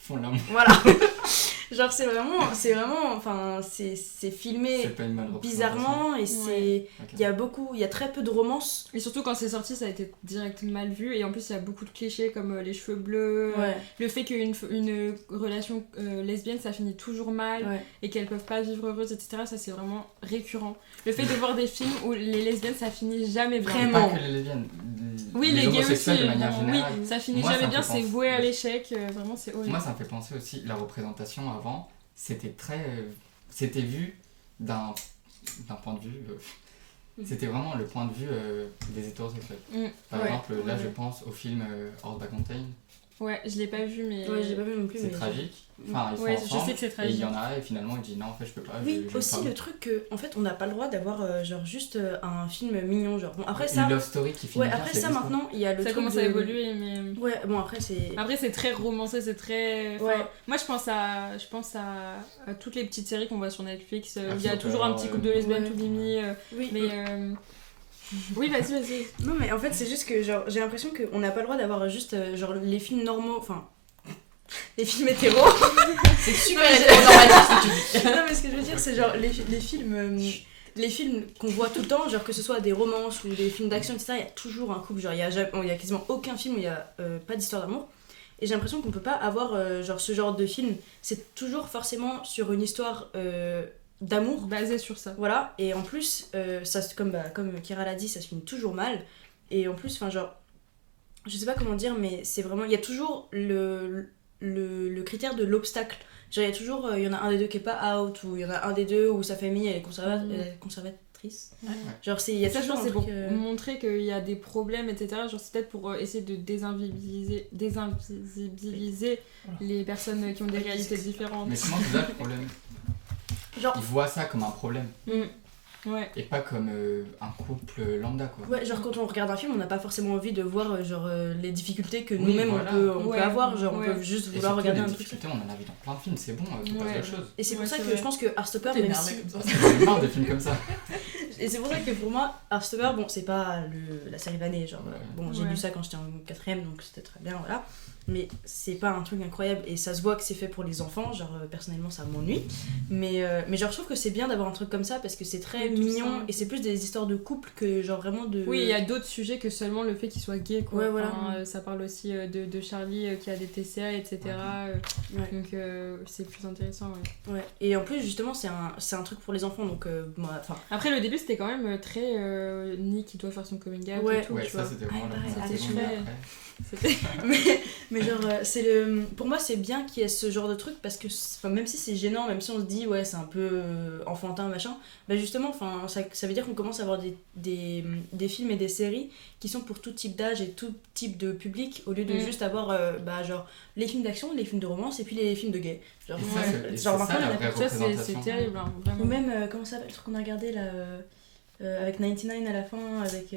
Font l'amour. Voilà. Genre, c'est vraiment. Enfin, c'est filmé C'est pas une bonne bizarrement, et c'est. Ok. Il y a très peu de romance. Et surtout quand c'est sorti, ça a été direct mal vu. Et en plus, il y a beaucoup de clichés comme les cheveux bleus, Ouais. le fait qu'une une relation lesbienne ça finit toujours mal Ouais. et qu'elles peuvent pas vivre heureuses, etc. Ça c'est vraiment récurrent. Le fait de voir des films où les lesbiennes ça finit jamais bien. Et Vraiment. pas que les lesbiennes. Oui, les gays aussi. homosexuels de manière évidemment. générale. Oui, ça finit Moi, ça jamais me bien, fait c'est penser- voué à l'échec. Vraiment, c'est horrible. Moi, ça me fait penser aussi, la représentation avant, c'était très. C'était vu d'un point de vue. C'était vraiment le point de vue des hétérosexuels. Par Ouais. exemple, là, Ouais. je pense au film Hors Contain. Ouais, je l'ai pas vu, mais. Ouais, j'ai pas vu non plus. C'est mais- tragique. Enfin, ils sont Ouais, je ensemble, sais que c'est et tragique. il y en a, et finalement, il dit non, en fait, je peux pas. Oui, je aussi parle. le truc que, en fait, on n'a pas le droit d'avoir genre juste un film mignon. Genre, bon, après ça. Une love story qui finit Ouais, bien, après c'est ça, dispo. maintenant, il y a le Ça truc. commence à évoluer, mais. Ouais, bon, après, c'est. Après, c'est très romancé, c'est très. Enfin, Ouais. moi, je pense à toutes les petites séries qu'on voit sur Netflix. Ah, Il y a super, toujours un petit couple de lesbiennes ouais. tout mimi. Oui, Mais. Oui, vas-y. Non, mais en fait, c'est juste que genre, j'ai l'impression qu'on n'a pas le droit d'avoir juste genre les films normaux. Enfin. Les films hétéros. C'est super Non, mais hétéronormatif ce que tu dis. Non, mais ce que je veux dire, c'est genre les films qu'on voit tout le temps, genre que ce soit des romances ou des films d'action, etc., il y a toujours un couple. Genre, il y a quasiment aucun film où il n'y a pas d'histoire d'amour. Et j'ai l'impression qu'on peut pas avoir genre ce genre de film. C'est toujours forcément sur une histoire d'amour. Basé sur ça. Voilà, et en plus, comme Kira l'a dit, ça se finit toujours mal. Et en plus, enfin, genre, je sais pas comment dire, mais c'est vraiment. Il y a toujours le critère de l'obstacle. Genre, il y a toujours. Il y en a un des deux qui est pas out, ou il y en a un des deux où sa famille elle est conservatrice. Ouais. Genre, il y a Ça, je toujours pense un c'est pour truc, montrer qu'il y a des problèmes, etc. Genre, c'est peut-être pour essayer de désinvisibiliser les personnes qui ont des réalités différentes. Mais comment c'est là le problème Genre, Ils voient ça comme un problème, Ouais. et pas comme un couple lambda, quoi. ouais, genre quand on regarde un film, on n'a pas forcément envie de voir les difficultés que Oui, nous-mêmes voilà. on Ouais, peut avoir. Genre, ouais. on peut juste Et vouloir surtout, regarder les un truc. difficultés, on en a vu dans plein de films, c'est bon, faut passer à Ouais. autre chose. Et c'est pour Ouais, ça c'est que vrai. je pense que Heartstopper, T'es même énervé si. comme ça. J'en ai marre des films comme ça. Et c'est pour ça que pour moi, Heartstopper, bon, c'est pas la série Vanille, genre, Ouais. bon, j'ai Ouais. lu ça quand j'étais en 4ème, donc c'était très bien, voilà. Mais c'est pas un truc incroyable, et ça se voit que c'est fait pour les enfants, genre, personnellement, ça m'ennuie. Mais genre, je trouve que c'est bien d'avoir un truc comme ça, parce que c'est très Oui, tout mignon, ça. et c'est plus des histoires de couple que, genre, vraiment de. Oui, il y a d'autres sujets que seulement le fait qu'il soit gay, quoi. Ouais, voilà. Enfin, ça parle aussi de Charlie qui a des TCA, etc. Ouais. Donc c'est plus intéressant, ouais. Ouais. Et en plus, justement, c'est un truc pour les enfants, donc, moi, enfin. Après, le début, c'était quand même très Nick qui doit faire son coming out Ouais. et tout, Ouais, tu ça vois. c'était vraiment la pareil, première c'était seconde très- après. mais genre, pour moi, c'est bien qu'il y ait ce genre de truc parce que, même si c'est gênant, même si on se dit, ouais, c'est un peu enfantin, machin, bah justement, ça veut dire qu'on commence à avoir des films et des séries qui sont pour tout type d'âge et tout type de public au lieu de juste avoir, genre, les films d'action, les films de romance et puis les films de gay. Genre, Et ça, c'est genre, ça maintenant, la il y en a vraie Ça, c'est représentation. terrible, hein, vraiment. ou même, comment ça s'appelle le truc qu'on a regardé là avec 99 à la fin, avec.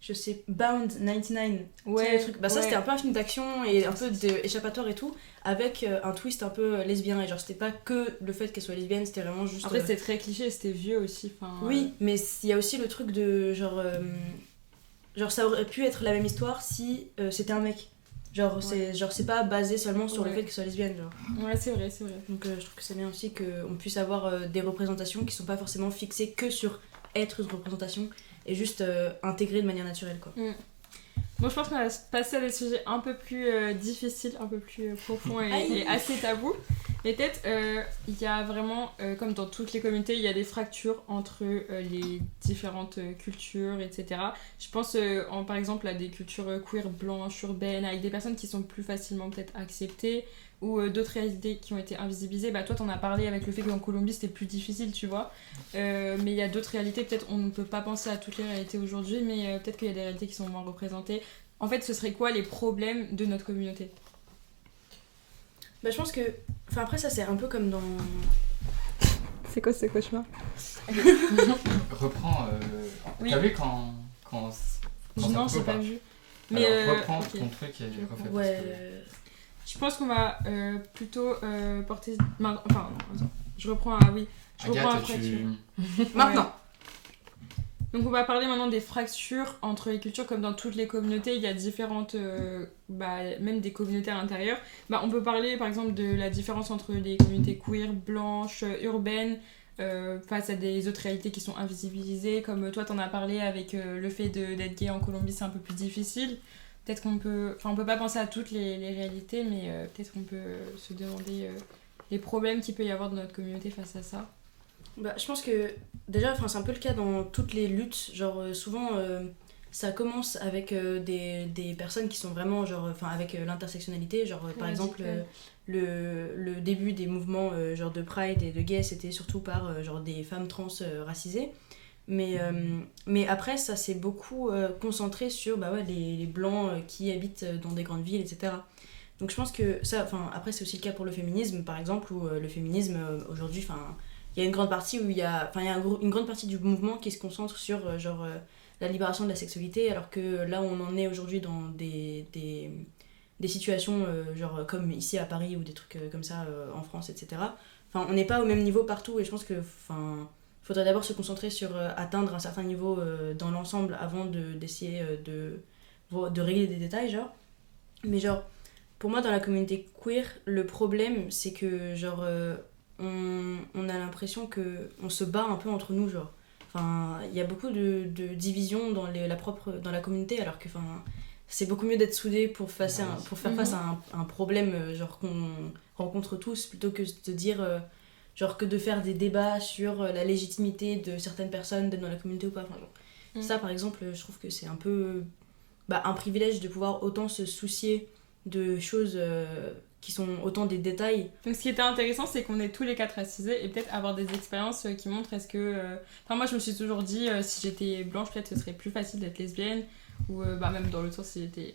Je sais, Bound 99. Ouais, Tu sais, le truc. Bah, ça, ouais. c'était un peu un film d'action et un peu d'échappatoire et tout, avec un twist un peu lesbien. Et genre, c'était pas que le fait qu'elle soit lesbienne, c'était vraiment juste. Après, c'était très cliché, c'était vieux aussi. Oui, mais il y a aussi le truc de genre. Genre, ça aurait pu être la même histoire si c'était un mec. Genre, c'est pas basé seulement sur le Ouais. fait qu'elle soit lesbienne. Genre. Ouais, c'est vrai, c'est vrai. Donc je trouve que c'est bien aussi qu'on puisse avoir des représentations qui sont pas forcément fixées que sur être une représentation et juste intégrées de manière naturelle quoi. Bon, je pense qu'on va passer à des sujets un peu plus difficiles, un peu plus profonds et assez tabous. Mais peut-être, il y a vraiment, comme dans toutes les communautés, il y a des fractures entre les différentes cultures, etc. Je pense par exemple à des cultures queer blanches, urbaines, avec des personnes qui sont plus facilement peut-être acceptées, ou d'autres réalités qui ont été invisibilisées. Bah, toi, t'en as parlé avec le fait qu'en Colombie, c'était plus difficile, tu vois. Mais il y a d'autres réalités, peut-être on ne peut pas penser à toutes les réalités aujourd'hui, mais peut-être qu'il y a des réalités qui sont moins représentées. En fait, ce serait quoi les problèmes de notre communauté ? Bah je pense que. Enfin après ça c'est un peu comme dans. C'est quoi ce cauchemar? Reprends. Oui. T'as vu quand ça Non, coupe j'ai ou pas vu. Alors reprends ok. ton truc et refais. Ouais. Je pense qu'on va plutôt porter. Enfin, non, attends. Je reprends à. Oui. Je reprends Agathe, après. tu. Maintenant. Donc on va parler maintenant des fractures entre les cultures, comme dans toutes les communautés, il y a différentes, même des communautés à l'intérieur. On peut parler par exemple de la différence entre les communautés queer, blanches, urbaines, face à des autres réalités qui sont invisibilisées, comme toi t'en as parlé avec le fait d'être gay en Colombie, c'est un peu plus difficile. Peut-être qu'on peut, on peut pas penser à toutes les réalités, mais peut-être qu'on peut se demander les problèmes qu'il peut y avoir dans notre communauté face à ça. Bah je pense que déjà c'est un peu le cas dans toutes les luttes. Genre souvent ça commence avec des personnes qui sont vraiment genre avec l'intersectionnalité. Genre par exemple le début des mouvements genre de Pride et de Gay c'était surtout par genre des femmes trans racisées. Mais après, ça s'est beaucoup concentré sur les blancs qui habitent dans des grandes villes, etc. Donc je pense que ça, après c'est aussi le cas pour le féminisme, par exemple, où le féminisme, aujourd'hui, il y a une grande partie où il y a une grande partie du mouvement qui se concentre sur la libération de la sexualité, alors que là on en est aujourd'hui dans des situations comme ici à Paris ou des trucs comme ça en France, etc. On n'est pas au même niveau partout et je pense que faudrait d'abord se concentrer sur atteindre un certain niveau dans l'ensemble avant d'essayer de régler des détails, genre. Mais genre, pour moi, dans la communauté queer, le problème, c'est que genre, on a l'impression qu'on se bat un peu entre nous, genre. Il y a beaucoup de divisions dans la communauté, alors que c'est beaucoup mieux d'être soudés pour faire face à un problème genre qu'on rencontre tous, plutôt que de dire... genre que de faire des débats sur la légitimité de certaines personnes d'être dans la communauté ou pas. Ça, par exemple, je trouve que c'est un peu un privilège de pouvoir autant se soucier de choses qui sont autant des détails. Donc ce qui était intéressant, c'est qu'on est tous les quatre racisés et peut-être avoir des expériences qui montrent est-ce que... moi, je me suis toujours dit, si j'étais blanche, peut-être ce serait plus facile d'être lesbienne. Ou même dans l'autre sens, si j'étais...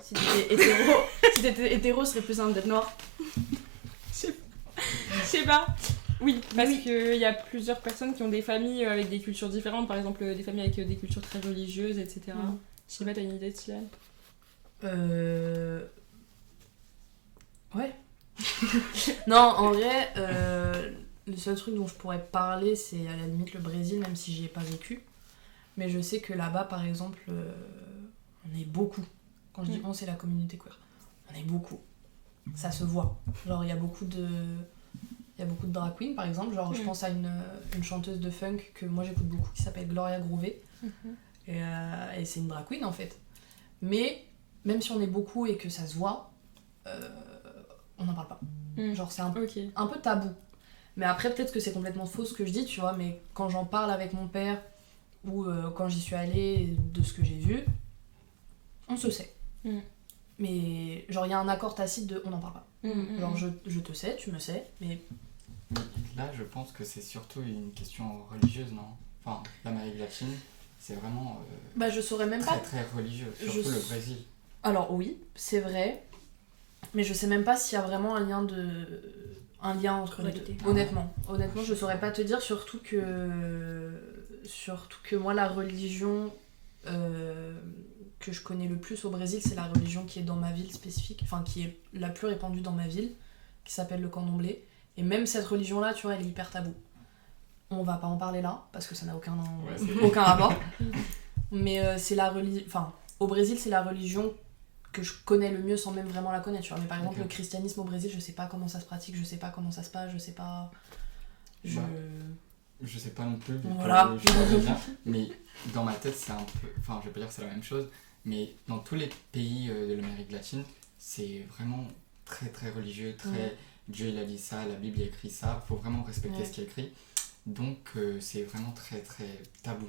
Si t'étais hétéro, ce serait plus simple d'être noir. Je sais pas. Oui, parce qu'il y a plusieurs personnes qui ont des familles avec des cultures différentes, par exemple des familles avec des cultures très religieuses, etc. Je sais pas, t'as une idée, Tylan ? Ouais. Non, en vrai, le seul truc dont je pourrais parler, c'est à la limite le Brésil, même si j'y ai pas vécu. Mais je sais que là-bas, par exemple, on est beaucoup. Quand je dis on, c'est la communauté queer. On est beaucoup. Ça se voit. Genre, il y a beaucoup de drag queens, par exemple. Genre, je pense à une chanteuse de funk que moi j'écoute beaucoup, qui s'appelle Gloria Groove. Et c'est une drag queen, en fait. Mais, même si on est beaucoup et que ça se voit, on n'en parle pas. Genre, c'est un peu tabou. Mais après, peut-être que c'est complètement faux ce que je dis, tu vois, mais quand j'en parle avec mon père ou quand j'y suis allée, de ce que j'ai vu, on se sait. Mais genre, il y a un accord tacite de on n'en parle pas. Genre, je te sais, tu me sais, mais. Là, je pense que c'est surtout une question religieuse, non? Enfin, l'Amérique latine, c'est vraiment Bah, je saurais même très pas. très religieux, surtout le Brésil. Alors, oui, c'est vrai, mais je sais même pas s'il y a vraiment un lien entre les deux. Réalité. Honnêtement, je saurais pas te dire, surtout que moi, la religion que je connais le plus au Brésil, c'est la religion qui est dans ma ville spécifique, enfin qui est la plus répandue dans ma ville, qui s'appelle le candomblé. Et même cette religion-là, tu vois, elle est hyper taboue. On va pas en parler là, parce que ça n'a aucun rapport. Mais c'est la religion... Enfin, au Brésil, c'est la religion que je connais le mieux sans même vraiment la connaître, tu vois. Mais par exemple, le christianisme au Brésil, je sais pas comment ça se pratique, je sais pas comment ça se passe, je sais pas... Je sais pas non plus, voilà. Je connais bien, mais dans ma tête, c'est un peu... Enfin, je vais pas dire que c'est la même chose, mais dans tous les pays de l'Amérique latine, c'est vraiment très très religieux, très... Dieu il a dit ça, la Bible a écrit ça, faut vraiment respecter ce qui est écrit. Donc c'est vraiment très très tabou.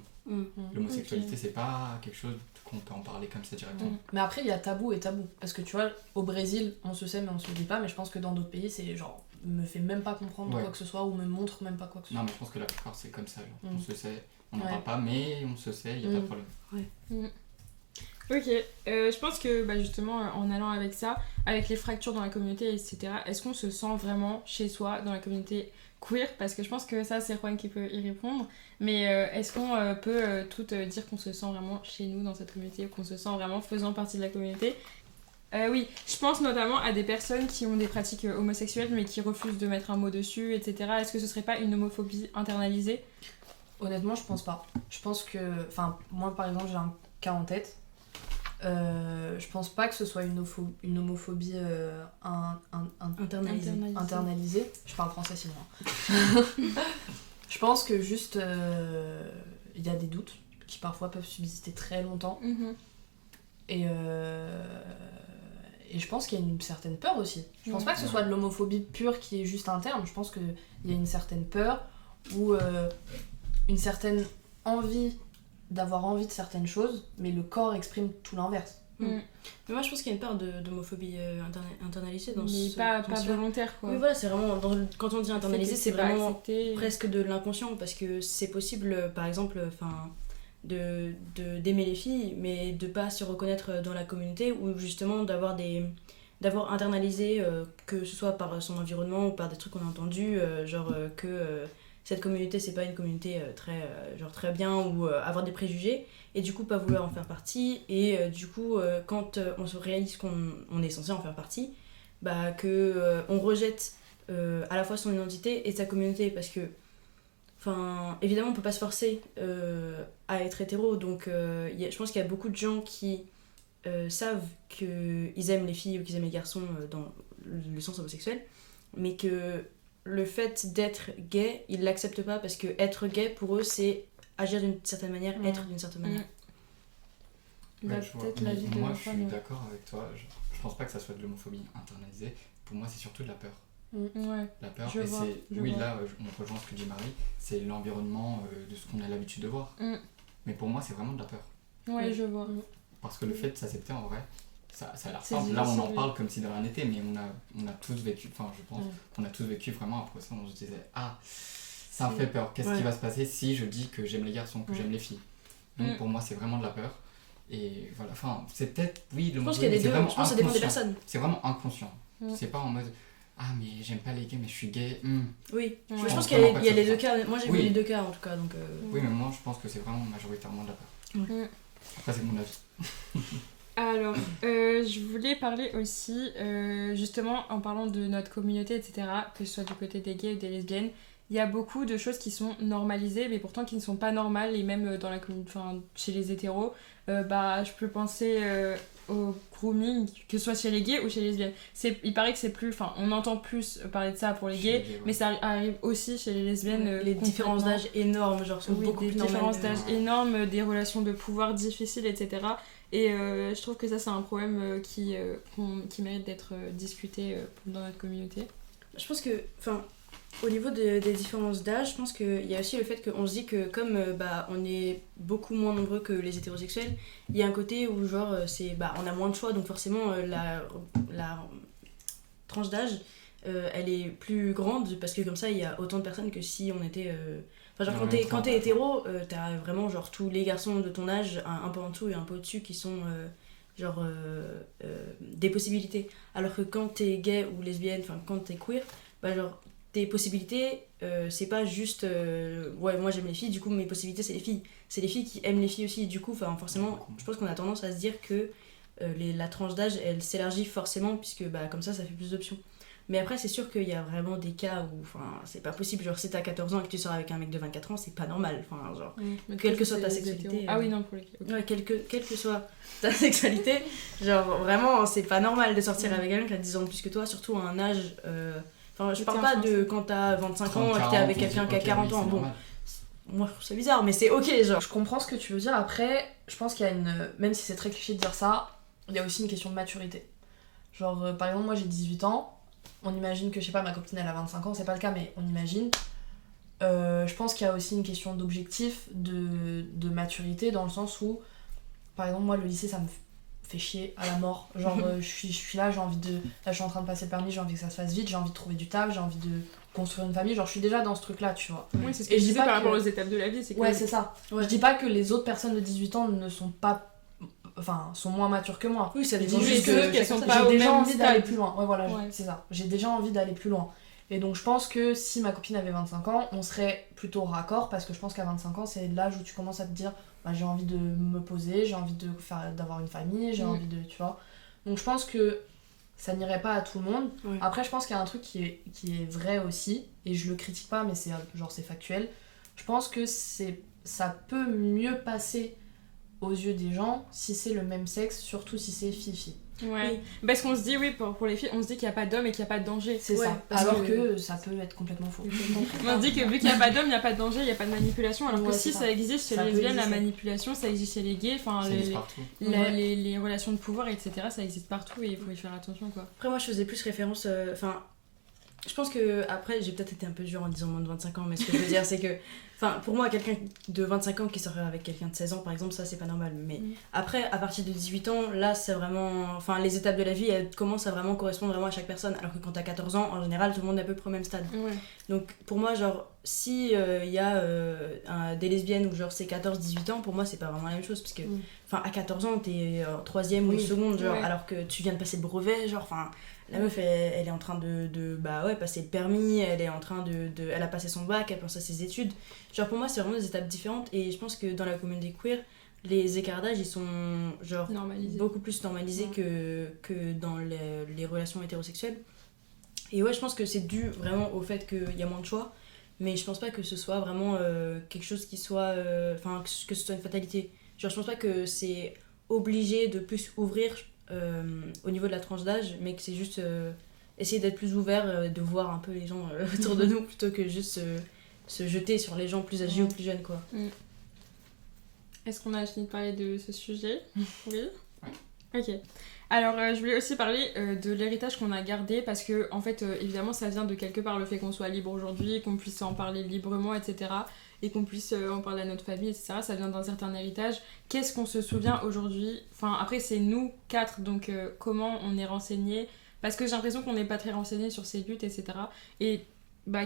L'homosexualité, c'est pas quelque chose qu'on peut en parler comme ça directement. Mais après, il y a tabou et tabou. Parce que tu vois, au Brésil, on se sait mais on se le dit pas, mais je pense que dans d'autres pays, c'est genre, me fait même pas comprendre quoi que ce soit ou me montre même pas quoi que ce soit. Non, mais je pense que la plupart c'est comme ça. Genre. On se sait, on n'en parle pas, mais on se sait, il n'y a pas de problème. Ok, je pense que justement en allant avec ça, avec les fractures dans la communauté, etc., est-ce qu'on se sent vraiment chez soi dans la communauté queer? Parce que je pense que ça, c'est Juan qui peut y répondre. Mais est-ce qu'on peut toutes dire qu'on se sent vraiment chez nous dans cette communauté, ou qu'on se sent vraiment faisant partie de la communauté? Oui, je pense notamment à des personnes qui ont des pratiques homosexuelles mais qui refusent de mettre un mot dessus, etc. Est-ce que ce serait pas une homophobie internalisée? Honnêtement, je pense pas. Je pense que... Enfin, moi, par exemple, j'ai un cas en tête. Je pense pas que ce soit une homophobie internalisée. Je parle français sinon. Je pense que juste il y a des doutes qui parfois peuvent subsister très longtemps. Et je pense qu'il y a une certaine peur aussi. Je pense pas que ce soit de l'homophobie pure qui est juste interne. Je pense qu'il y a une certaine peur ou une certaine envie d'avoir envie de certaines choses, mais le corps exprime tout l'inverse. Mais moi je pense qu'il y a une part d'homophobie internalisée dans mais pas volontaire quoi. Oui voilà, c'est vraiment quand on dit internalisé, c'est vraiment presque de l'inconscient, parce que c'est possible par exemple d'aimer les filles mais de pas se reconnaître dans la communauté, ou justement d'avoir internalisé que ce soit par son environnement ou par des trucs qu'on a entendus, que cette communauté c'est pas une communauté très bien, ou avoir des préjugés et du coup pas vouloir en faire partie, et du coup quand on se réalise qu'on est censé en faire partie, que on rejette à la fois son identité et sa communauté, parce que évidemment on peut pas se forcer à être hétéro, donc je pense qu'il y a beaucoup de gens qui savent qu'ils aiment les filles ou qu'ils aiment les garçons dans le sens homosexuel, mais que le fait d'être gay, ils l'acceptent pas, parce que être gay pour eux c'est agir d'une certaine manière, être d'une certaine manière. Moi je suis d'accord avec toi, je pense pas que ça soit de l'homophobie internalisée, pour moi c'est surtout de la peur. La peur, là on rejoint ce que dit Marie, c'est l'environnement de ce qu'on a l'habitude de voir. Mais pour moi c'est vraiment de la peur. Je vois. Parce que le fait de s'accepter en vrai, ça a l'air simple. Là on en parle comme si de rien n'était, mais on a tous vécu, je pense qu'on a tous vécu vraiment après ça, on se disait ça me fait peur, qu'est-ce qui va se passer si je dis que j'aime les garçons, que j'aime les filles. Donc pour moi c'est vraiment de la peur. Et voilà, c'est peut-être, je pense qu'il y a les deux, je pense que ça dépend des personnes. C'est vraiment inconscient. C'est pas en mode mais j'aime pas les gays mais je suis gay. Oui, je pense qu'il y a les deux cas. Moi j'ai vu les deux cas en tout cas, donc oui, mais moi je pense que c'est vraiment majoritairement de la peur. Après c'est mon avis. Alors, je voulais parler aussi, justement, en parlant de notre communauté, etc., que ce soit du côté des gays ou des lesbiennes, il y a beaucoup de choses qui sont normalisées, mais pourtant qui ne sont pas normales, et même dans chez les hétéros, je peux penser au grooming, que ce soit chez les gays ou chez les lesbiennes. Il paraît que c'est plus... on entend plus parler de ça pour les gays, mais ça arrive aussi chez les lesbiennes. Les différences d'âge énormes, sont beaucoup plus normales. Des différences d'âge énormes, des relations de pouvoir difficiles, etc. Et je trouve que ça c'est un problème qui mérite d'être discuté dans notre communauté. Je pense que Au niveau des différences d'âge, je pense qu'il y a aussi le fait qu'on se dit que comme on est beaucoup moins nombreux que les hétérosexuels, il y a un côté où genre on a moins de choix, donc forcément la tranche d'âge elle est plus grande parce que comme ça il y a autant de personnes que si on était enfin genre quand t'es hétéro t'as vraiment genre tous les garçons de ton âge un peu en dessous et un peu au-dessus qui sont des possibilités, alors que quand t'es gay ou lesbienne, enfin quand t'es queer, genre tes possibilités c'est pas juste ouais moi j'aime les filles, du coup mes possibilités c'est les filles qui aiment les filles aussi, et du coup forcément je pense qu'on a tendance à se dire que la tranche d'âge elle s'élargit forcément puisque comme ça fait plus d'options. Mais après, c'est sûr qu'il y a vraiment des cas où c'est pas possible. Genre, si t'as 14 ans et que tu sors avec un mec de 24 ans, c'est pas normal. Enfin, genre, quelle que soit ta sexualité. Ah oui, non, pour les okay. Ouais, quelle que soit ta sexualité, genre, vraiment, c'est pas normal de sortir avec quelqu'un qui a 10 ans de plus que toi, surtout à un âge. Enfin, je parle pas de quand t'as 25 ans et que t'es avec quelqu'un qui a 40 ans. Bon, moi, je trouve ça bizarre, mais c'est ok, genre. Je comprends ce que tu veux dire. Après, je pense qu'il y a même si c'est très cliché de dire ça, il y a aussi une question de maturité. Genre, par exemple, moi j'ai 18 ans. On imagine que, je sais pas, ma copine elle a 25 ans, c'est pas le cas, mais on imagine. Je pense qu'il y a aussi une question d'objectif, de maturité, dans le sens où, par exemple, moi le lycée ça me fait chier à la mort. Genre, je suis là, j'ai envie de. Là, je suis en train de passer le permis, j'ai envie que ça se fasse vite, j'ai envie de trouver du taf, j'ai envie de construire une famille. Genre, je suis déjà dans ce truc là, tu vois. Oui, c'est ce que je disais par rapport aux étapes de la vie. C'est que... Ouais, c'est ça. Ouais. Je dis pas que les autres personnes de 18 ans ne sont pas. Enfin, sont moins matures que moi. Oui, ça dit juste qu'elles sont pas j'ai au déjà même envie d'aller stade. plus loin. Ouais, voilà, c'est ça. J'ai déjà envie d'aller plus loin. Et donc, je pense que si ma copine avait 25 ans, on serait plutôt raccord, parce que je pense qu'à 25 ans, c'est l'âge où tu commences à te dire j'ai envie de me poser, j'ai envie d'avoir une famille, j'ai envie de. Tu vois. Donc, je pense que ça n'irait pas à tout le monde. Ouais. Après, je pense qu'il y a un truc qui est vrai aussi, et je le critique pas, mais c'est factuel. Je pense que ça peut mieux passer aux yeux des gens si c'est le même sexe, surtout si c'est fille-fille. Ouais, oui. Parce qu'on se dit, oui, pour les filles, on se dit qu'il n'y a pas d'homme et qu'il n'y a pas de danger. C'est ça, alors que ça peut être complètement faux. On se dit que vu qu'il n'y a pas d'homme, il n'y a pas de danger, il n'y a pas de manipulation, alors que si ça existe chez les lesbiennes, la manipulation, ça existe chez les gays, enfin les relations de pouvoir, etc., ça existe partout et il faut y faire attention, quoi. Après, moi, je faisais plus référence, je pense que, après, j'ai peut-être été un peu dur en disant moins de 25 ans, mais ce que je veux dire, c'est que, pour moi, quelqu'un de 25 ans qui sort avec quelqu'un de 16 ans, par exemple, ça, c'est pas normal. Mais après, à partir de 18 ans, là, c'est vraiment... les étapes de la vie, elles commencent à vraiment correspondre vraiment à chaque personne. Alors que quand t'as 14 ans, en général, tout le monde est à peu près au même stade. Ouais. Donc, pour moi, genre, si y a des lesbiennes où, genre, c'est 14-18 ans, pour moi, c'est pas vraiment la même chose. Parce que, à 14 ans, t'es en 3e ou seconde, genre, alors que tu viens de passer le brevet, genre, la meuf, elle est en train de passer le permis, elle est en train elle a passé son bac, elle pense à ses études. Genre, pour moi, c'est vraiment des étapes différentes, et je pense que dans la communauté queer, les écarts d'âge, ils sont genre beaucoup plus normalisés que dans les relations hétérosexuelles. Et ouais, je pense que c'est dû vraiment au fait qu'il y a moins de choix, mais je pense pas que ce soit vraiment quelque chose qui soit... que ce soit une fatalité. Genre, je pense pas que c'est obligé de plus ouvrir au niveau de la tranche d'âge, mais que c'est juste essayer d'être plus ouvert, de voir un peu les gens autour de nous, plutôt que juste se jeter sur les gens plus âgés ou plus jeunes, quoi. Est-ce qu'on a fini de parler de ce sujet ? Oui. Ok. Alors, je voulais aussi parler de l'héritage qu'on a gardé, parce que, en fait, évidemment, ça vient de quelque part, le fait qu'on soit libre aujourd'hui, qu'on puisse en parler librement, etc., et qu'on puisse en parler à notre famille, etc., ça vient d'un certain héritage. Qu'est-ce qu'on se souvient aujourd'hui ? Enfin, après, c'est nous 4, donc comment on est renseignés ? Parce que j'ai l'impression qu'on n'est pas très renseignés sur ces luttes, etc. Et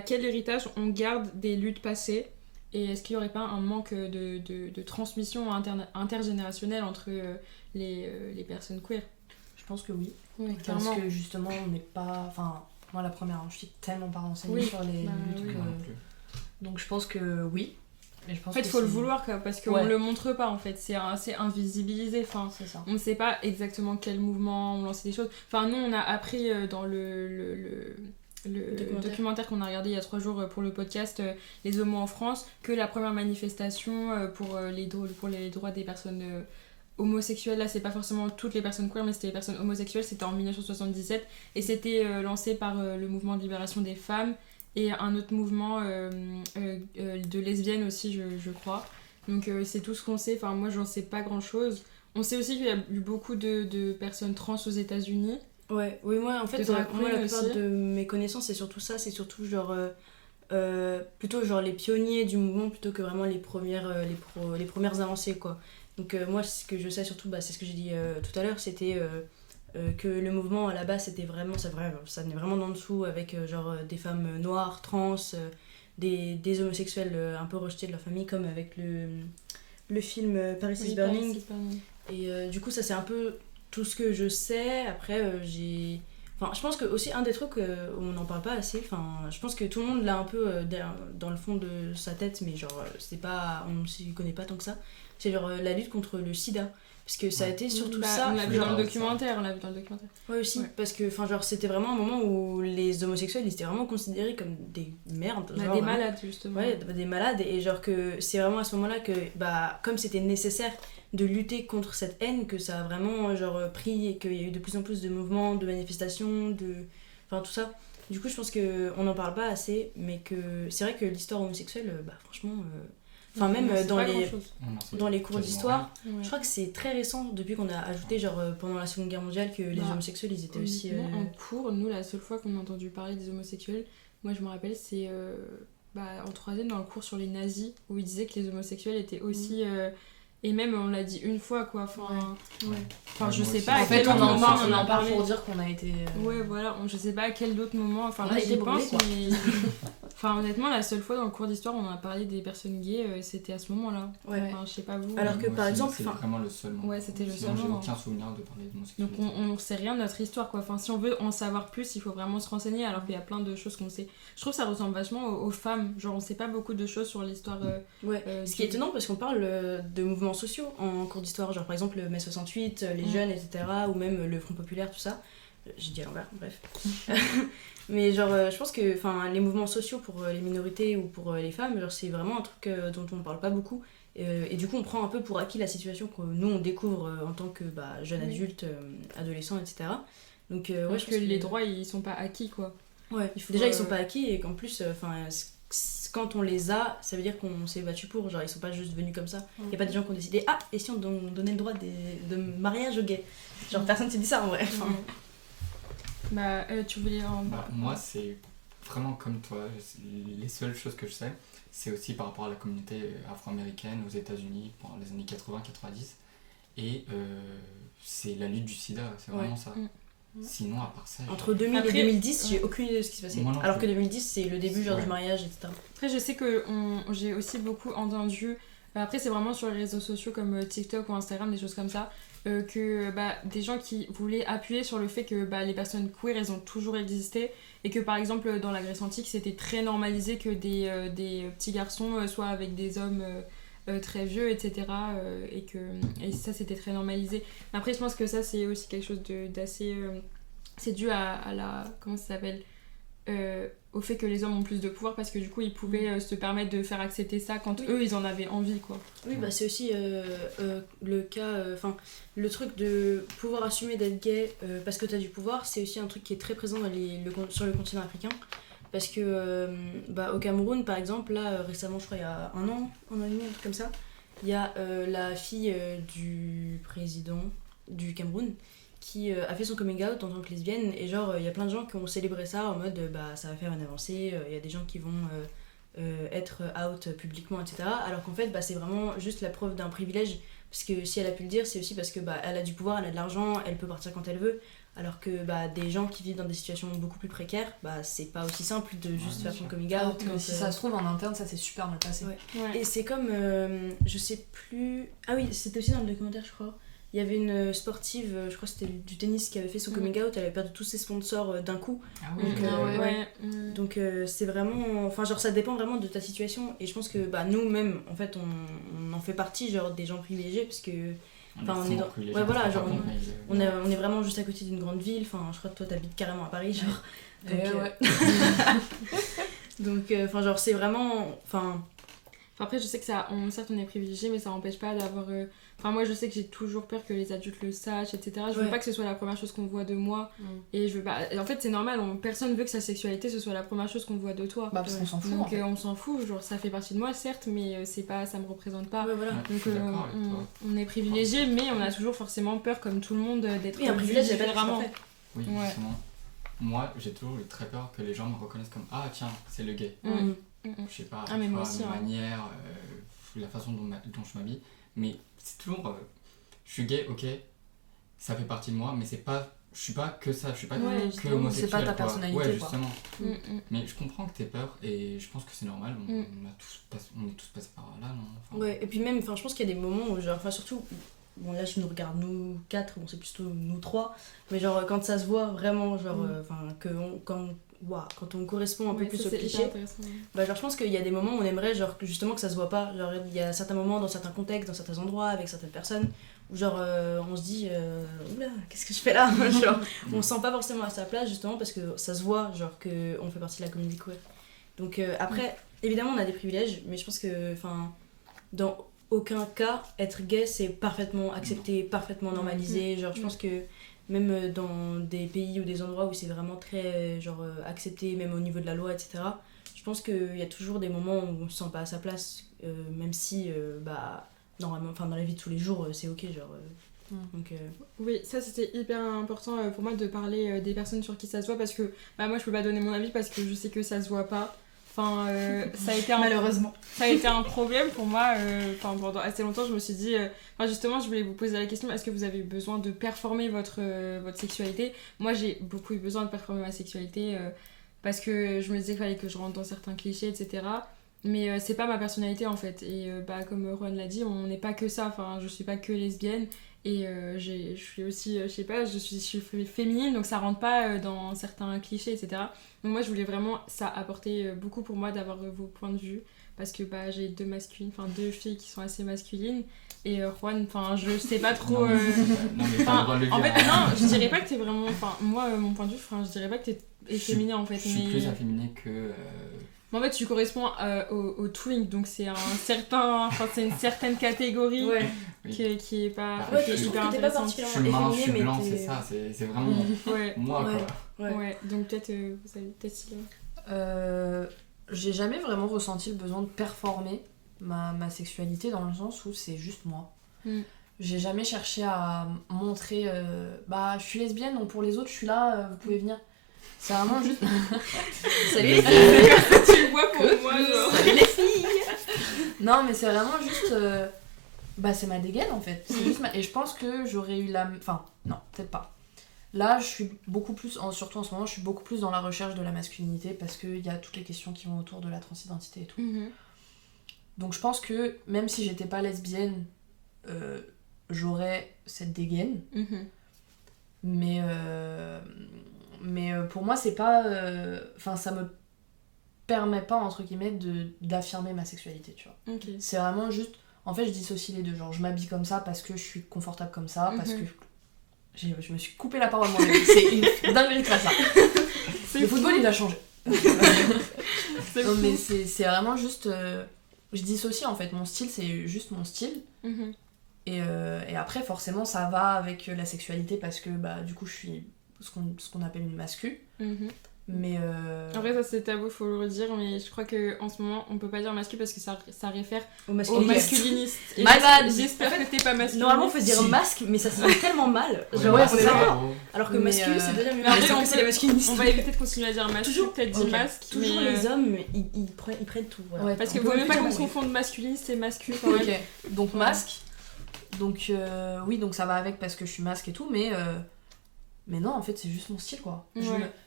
quel héritage on garde des luttes passées ? Et est-ce qu'il n'y aurait pas un manque de transmission intergénérationnelle entre les personnes queer ? Je pense que oui. Oui, parce clairement. que justement, on n'est pas... Enfin, moi la première, je suis tellement pas renseignée sur les luttes que... Donc je pense que oui. Mais je pense en fait, il faut le vouloir, quoi, parce qu'on ne le montre pas, en fait. C'est assez invisibilisé. Enfin, c'est ça. On ne sait pas exactement quel mouvement on lançait des choses. Enfin, nous, on a appris dans le documentaire qu'on a regardé il y a 3 jours pour le podcast Les homos en France, que la première manifestation pour les droits des personnes homosexuelles, là c'est pas forcément toutes les personnes queer, mais c'était les personnes homosexuelles, c'était en 1977, et c'était lancé par le mouvement de libération des femmes et un autre mouvement de lesbiennes aussi, je crois. Donc c'est tout ce qu'on sait. Enfin, moi j'en sais pas grand chose. On sait aussi qu'il y a eu beaucoup de personnes trans aux États-Unis. Ouais, oui, moi en fait, la plupart de mes connaissances, c'est surtout ça, c'est surtout genre plutôt genre les pionniers du mouvement plutôt que vraiment les premières avancées quoi. Donc moi ce que je sais surtout c'est ce que j'ai dit tout à l'heure, c'était que le mouvement à la base c'était vraiment ça venait vraiment d'en dessous avec genre des femmes noires, trans, des homosexuels un peu rejetés de leur famille comme avec le film Paris is Burning. Et du coup ça c'est un peu tout ce que je sais. Après je pense que aussi un des trucs où on n'en parle pas assez, je pense que tout le monde l'a un peu dans le fond de sa tête, mais genre on ne s'y connaît pas tant que ça, c'est genre la lutte contre le sida, parce que ça a été surtout ça. On l'a vu dans le documentaire, Ouais aussi, ouais. Parce que c'était vraiment un moment où les homosexuels ils étaient vraiment considérés comme des merdes, des malades justement. Ouais, des malades, et genre que c'est vraiment à ce moment-là que comme c'était nécessaire de lutter contre cette haine, que ça a vraiment pris, et qu'il y a eu de plus en plus de mouvements, de manifestations, tout ça. Du coup je pense qu'on n'en parle pas assez, mais que c'est vrai que l'histoire homosexuelle, franchement même dans les cours d'histoire, je crois que c'est très récent depuis qu'on a ajouté pendant la Seconde Guerre mondiale que les homosexuels ils étaient aussi en cours. Nous la seule fois qu'on a entendu parler des homosexuels, moi je me rappelle, c'est en 3e dans le cours sur les nazis, où ils disaient que les homosexuels étaient aussi et même on l'a dit une fois quoi, je sais pas en à quel autre moment on en parle pour dire qu'on a été je sais pas à quel autre moment, là j'y pense, mais honnêtement la seule fois dans le cours d'histoire on a parlé des personnes gays, c'était à ce moment là. Je sais pas vous, alors que par exemple c'est vraiment le seul moment. C'était le seul j'ai moment. aucun souvenir de parler d'homosexualité. Donc on sait rien de notre histoire quoi. Si on veut en savoir plus il faut vraiment se renseigner, alors qu'il y a plein de choses qu'on sait. Je trouve que ça ressemble vachement aux femmes, genre on sait pas beaucoup de choses sur l'histoire ce qui est étonnant parce qu'on parle de mouvements sociaux en cours d'histoire, genre par exemple le mai 68, les jeunes, etc., ou même le Front Populaire, tout ça. J'ai dit à l'envers, bref. Mais je pense que les mouvements sociaux pour les minorités ou pour les femmes, c'est vraiment un truc dont on ne parle pas beaucoup, et du coup on prend un peu pour acquis la situation que nous on découvre en tant que jeunes adultes, adolescents, etc. Donc je pense que les droits ils sont pas acquis quoi. Déjà ils sont pas acquis, et qu'en plus quand on les a, ça veut dire qu'on s'est battu pour, ils sont pas juste venus comme ça. Il y a pas des gens qui ont décidé et si on donnait le droit de mariage aux gays, personne s'est dit ça en vrai. Tu voulais moi c'est vraiment comme toi, les seules choses que je sais c'est aussi par rapport à la communauté afro-américaine aux États-Unis pendant les années 80-90, et c'est la lutte du sida, c'est vraiment ça. Sinon à part ça entre 2000 et 2010 j'ai aucune idée de ce qui se passait, alors que 2010 c'est le début du mariage, etc. Après je sais que j'ai aussi beaucoup entendu, après c'est vraiment sur les réseaux sociaux comme TikTok ou Instagram, des choses comme ça, que des gens qui voulaient appuyer sur le fait que les personnes queer elles ont toujours existé, et que par exemple dans la Grèce antique c'était très normalisé que des petits garçons soient avec des hommes très vieux, etc. Et ça c'était très normalisé. Après je pense que ça c'est aussi quelque chose d'assez c'est dû à la comment ça s'appelle au fait que les hommes ont plus de pouvoir, parce que du coup ils pouvaient se permettre de faire accepter ça quand eux ils en avaient envie quoi. Oui c'est aussi le cas, le truc de pouvoir assumer d'être gay parce que t'as du pouvoir, c'est aussi un truc qui est très présent sur le continent africain. Parce que au Cameroun par exemple, là récemment, je crois il y a un an et demi, un truc comme ça, il y a la fille du président du Cameroun qui a fait son coming out en tant que lesbienne, et il y a plein de gens qui ont célébré ça en mode ça va faire une avancée, il y a des gens qui vont être out publiquement, etc. Alors qu'en fait c'est vraiment juste la preuve d'un privilège, parce que si elle a pu le dire c'est aussi parce que elle a du pouvoir, elle a de l'argent, elle peut partir quand elle veut. Alors que des gens qui vivent dans des situations beaucoup plus précaires, c'est pas aussi simple de juste faire son coming out. Si ça se trouve en interne, ça s'est super mal passé. Et c'est comme, je sais plus... Ah oui, c'était aussi dans le documentaire, je crois. Il y avait une sportive, je crois que c'était du tennis, qui avait fait son coming out, elle avait perdu tous ses sponsors d'un coup. Donc c'est vraiment... ça dépend vraiment de ta situation. Et je pense que nous-mêmes, en fait, on en fait partie, des gens privilégiés, parce que... on est vraiment juste à côté d'une grande ville, je crois que toi t'habites carrément à Paris, donc c'est vraiment après je sais que certes on est privilégié, mais ça n'empêche pas d'avoir moi je sais que j'ai toujours peur que les adultes le sachent, etc. Je veux pas que ce soit la première chose qu'on voit de moi, et je veux pas... En fait c'est normal, personne veut que sa sexualité ce soit la première chose qu'on voit de toi, parce qu'on s'en fout, donc on s'en fout, ça fait partie de moi certes, mais c'est pas, ça me représente pas. Donc on est privilégié, mais on a toujours forcément peur comme tout le monde d'être un privilège, c'est pas vraiment justement. moi j'ai toujours eu très peur que les gens me reconnaissent comme ah tiens c'est le gay. Je sais pas, mais moi aussi, ma manière, la façon dont je m'habille, mais c'est toujours je suis gay, ok, ça fait partie de moi, mais je suis pas que ça, je suis pas que homosexuel. C'est pas ta personnalité, ouais, quoi. justement. Mais je comprends que t'aies peur et je pense que c'est normal, on est tous passés par là, non enfin... Ouais, et puis même, je pense qu'il y a des moments où, genre, surtout, bon là je nous regarde nous 4, bon c'est plutôt nous 3, mais genre quand ça se voit vraiment, genre, quand on correspond un peu plus au cliché, bah genre je pense qu'il y a des moments où on aimerait genre justement que ça se voit pas, genre il y a certains moments dans certains contextes, dans certains endroits, avec certaines personnes, où genre on se dit oula qu'est-ce que je fais là, genre on se sent pas forcément à sa place justement parce que ça se voit genre qu'on fait partie de la communauté queer. Donc après évidemment on a des privilèges, mais je pense que enfin dans aucun cas être gay c'est parfaitement accepté, parfaitement normalisé, genre je pense que même dans des pays ou des endroits où c'est vraiment très genre accepté, même au niveau de la loi, etc. Je pense qu'il y a toujours des moments où on se sent pas à sa place, même si bah normalement, enfin dans la vie de tous les jours c'est ok genre. Donc, Oui, ça c'était hyper important pour moi de parler des personnes sur qui ça se voit parce que bah, moi je peux pas donner mon avis parce que je sais que ça se voit pas. Enfin, ça a été malheureusement. Ça a été un problème pour moi. Pendant assez longtemps, je me suis dit... justement, je voulais vous poser la question, est-ce que vous avez eu besoin de performer votre sexualité ? Moi, j'ai beaucoup eu besoin de performer ma sexualité parce que je me disais qu'il fallait que je rentre dans certains clichés, etc. Mais c'est pas ma personnalité, en fait. Et comme Juan l'a dit, on n'est pas que ça. Enfin, je suis pas que lesbienne. Et je suis aussi, je sais pas, je suis féminine, donc ça rentre pas dans certains clichés, etc. Donc moi je voulais vraiment, ça apporter beaucoup pour moi d'avoir vos points de vue, parce que bah, j'ai deux filles qui sont assez masculines, et Juan, je sais pas trop... Non, mais t'as le droit de le dire. En fait, non, je dirais pas que t'es vraiment... moi, mon point de vue, je dirais pas que t'es efféminé en fait. Je suis plus afféminé que... En fait, tu corresponds au twink, donc c'est c'est une certaine catégorie qui est pas je trouve que t'es pas particulièrement efféminé. Je suis blanc, mais c'est ça, c'est vraiment moi quoi. Ouais, donc peut-être vous avez peut-être si... J'ai jamais vraiment ressenti le besoin de performer ma sexualité dans le sens où c'est juste moi. J'ai jamais cherché à montrer je suis lesbienne, donc pour les autres je suis là, vous pouvez venir. C'est vraiment juste... Salut les filles. Tu le vois pour moi, genre. Salut les filles. Non, mais c'est vraiment juste... c'est ma dégaine, en fait. C'est juste Et je pense que j'aurais eu la... Enfin, non, peut-être pas. Là, je suis beaucoup plus... Surtout en ce moment, je suis beaucoup plus dans la recherche de la masculinité parce qu'il y a toutes les questions qui vont autour de la transidentité et tout. Donc je pense que même si j'étais pas lesbienne, j'aurais cette dégaine. Mais pour moi, c'est pas... ça me permet pas, entre guillemets, d'affirmer ma sexualité, tu vois. C'est vraiment juste... En fait, je dissocie les deux. Genre, je m'habille comme ça parce que je suis confortable comme ça, parce que je me suis coupé la parole moi-même. C'est une dinguerie de faire ça. Le football, il a changé. Non, mais c'est vraiment juste... je dissocie, en fait. Mon style, c'est juste mon style. Et après, forcément, ça va avec la sexualité parce que, du coup, je suis... ce qu'on appelle une mascu. Mais en vrai, ça c'est tabou, faut le redire, mais je crois qu'en ce moment on peut pas dire mascu parce que ça réfère aux masculinistes. J'espère que t'es pas masculiniste. Normalement, faut dire masque, mais ça sonne tellement mal. Genre, ouais, on est d'accord. Alors que mascu, c'est déjà mieux. C'est les masculinistes. On va peut-être continuer à dire masque, peut-être dire masque. Toujours les hommes, ils prennent tout. Ouais, parce que vaut mieux pas qu'on se confonde masculiniste et mascu. Ok, donc masque. Donc oui, donc ça va avec parce que je suis masque et tout, mais non, en fait, c'est juste mon style, quoi.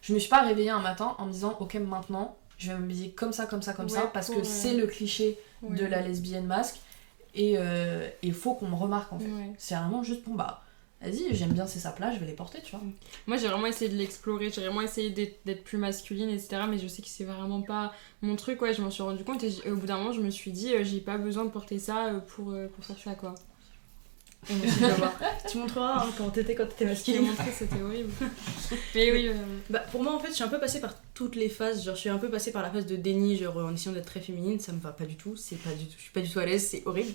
Je me suis pas réveillée un matin en me disant, ok, maintenant, je vais m'habiller comme ça, parce que c'est le cliché de la lesbienne masque, et il faut qu'on me remarque, en fait. C'est vraiment juste, vas-y, j'aime bien ces sapes-là, je vais les porter, tu vois. Moi, j'ai vraiment essayé de l'explorer, j'ai vraiment essayé d'être plus masculine, etc., mais je sais que c'est vraiment pas mon truc, je m'en suis rendu compte, et au bout d'un moment, je me suis dit, j'ai pas besoin de porter ça pour faire ça, quoi. Tu montreras quand t'étais masculine. Je montrer, c'était horrible. Mais oui. Pour moi, en fait, je suis un peu passée par toutes les phases. Genre, je suis un peu passée par la phase de déni, genre en essayant d'être très féminine, ça me va pas du tout. Je suis pas du tout à l'aise, c'est horrible.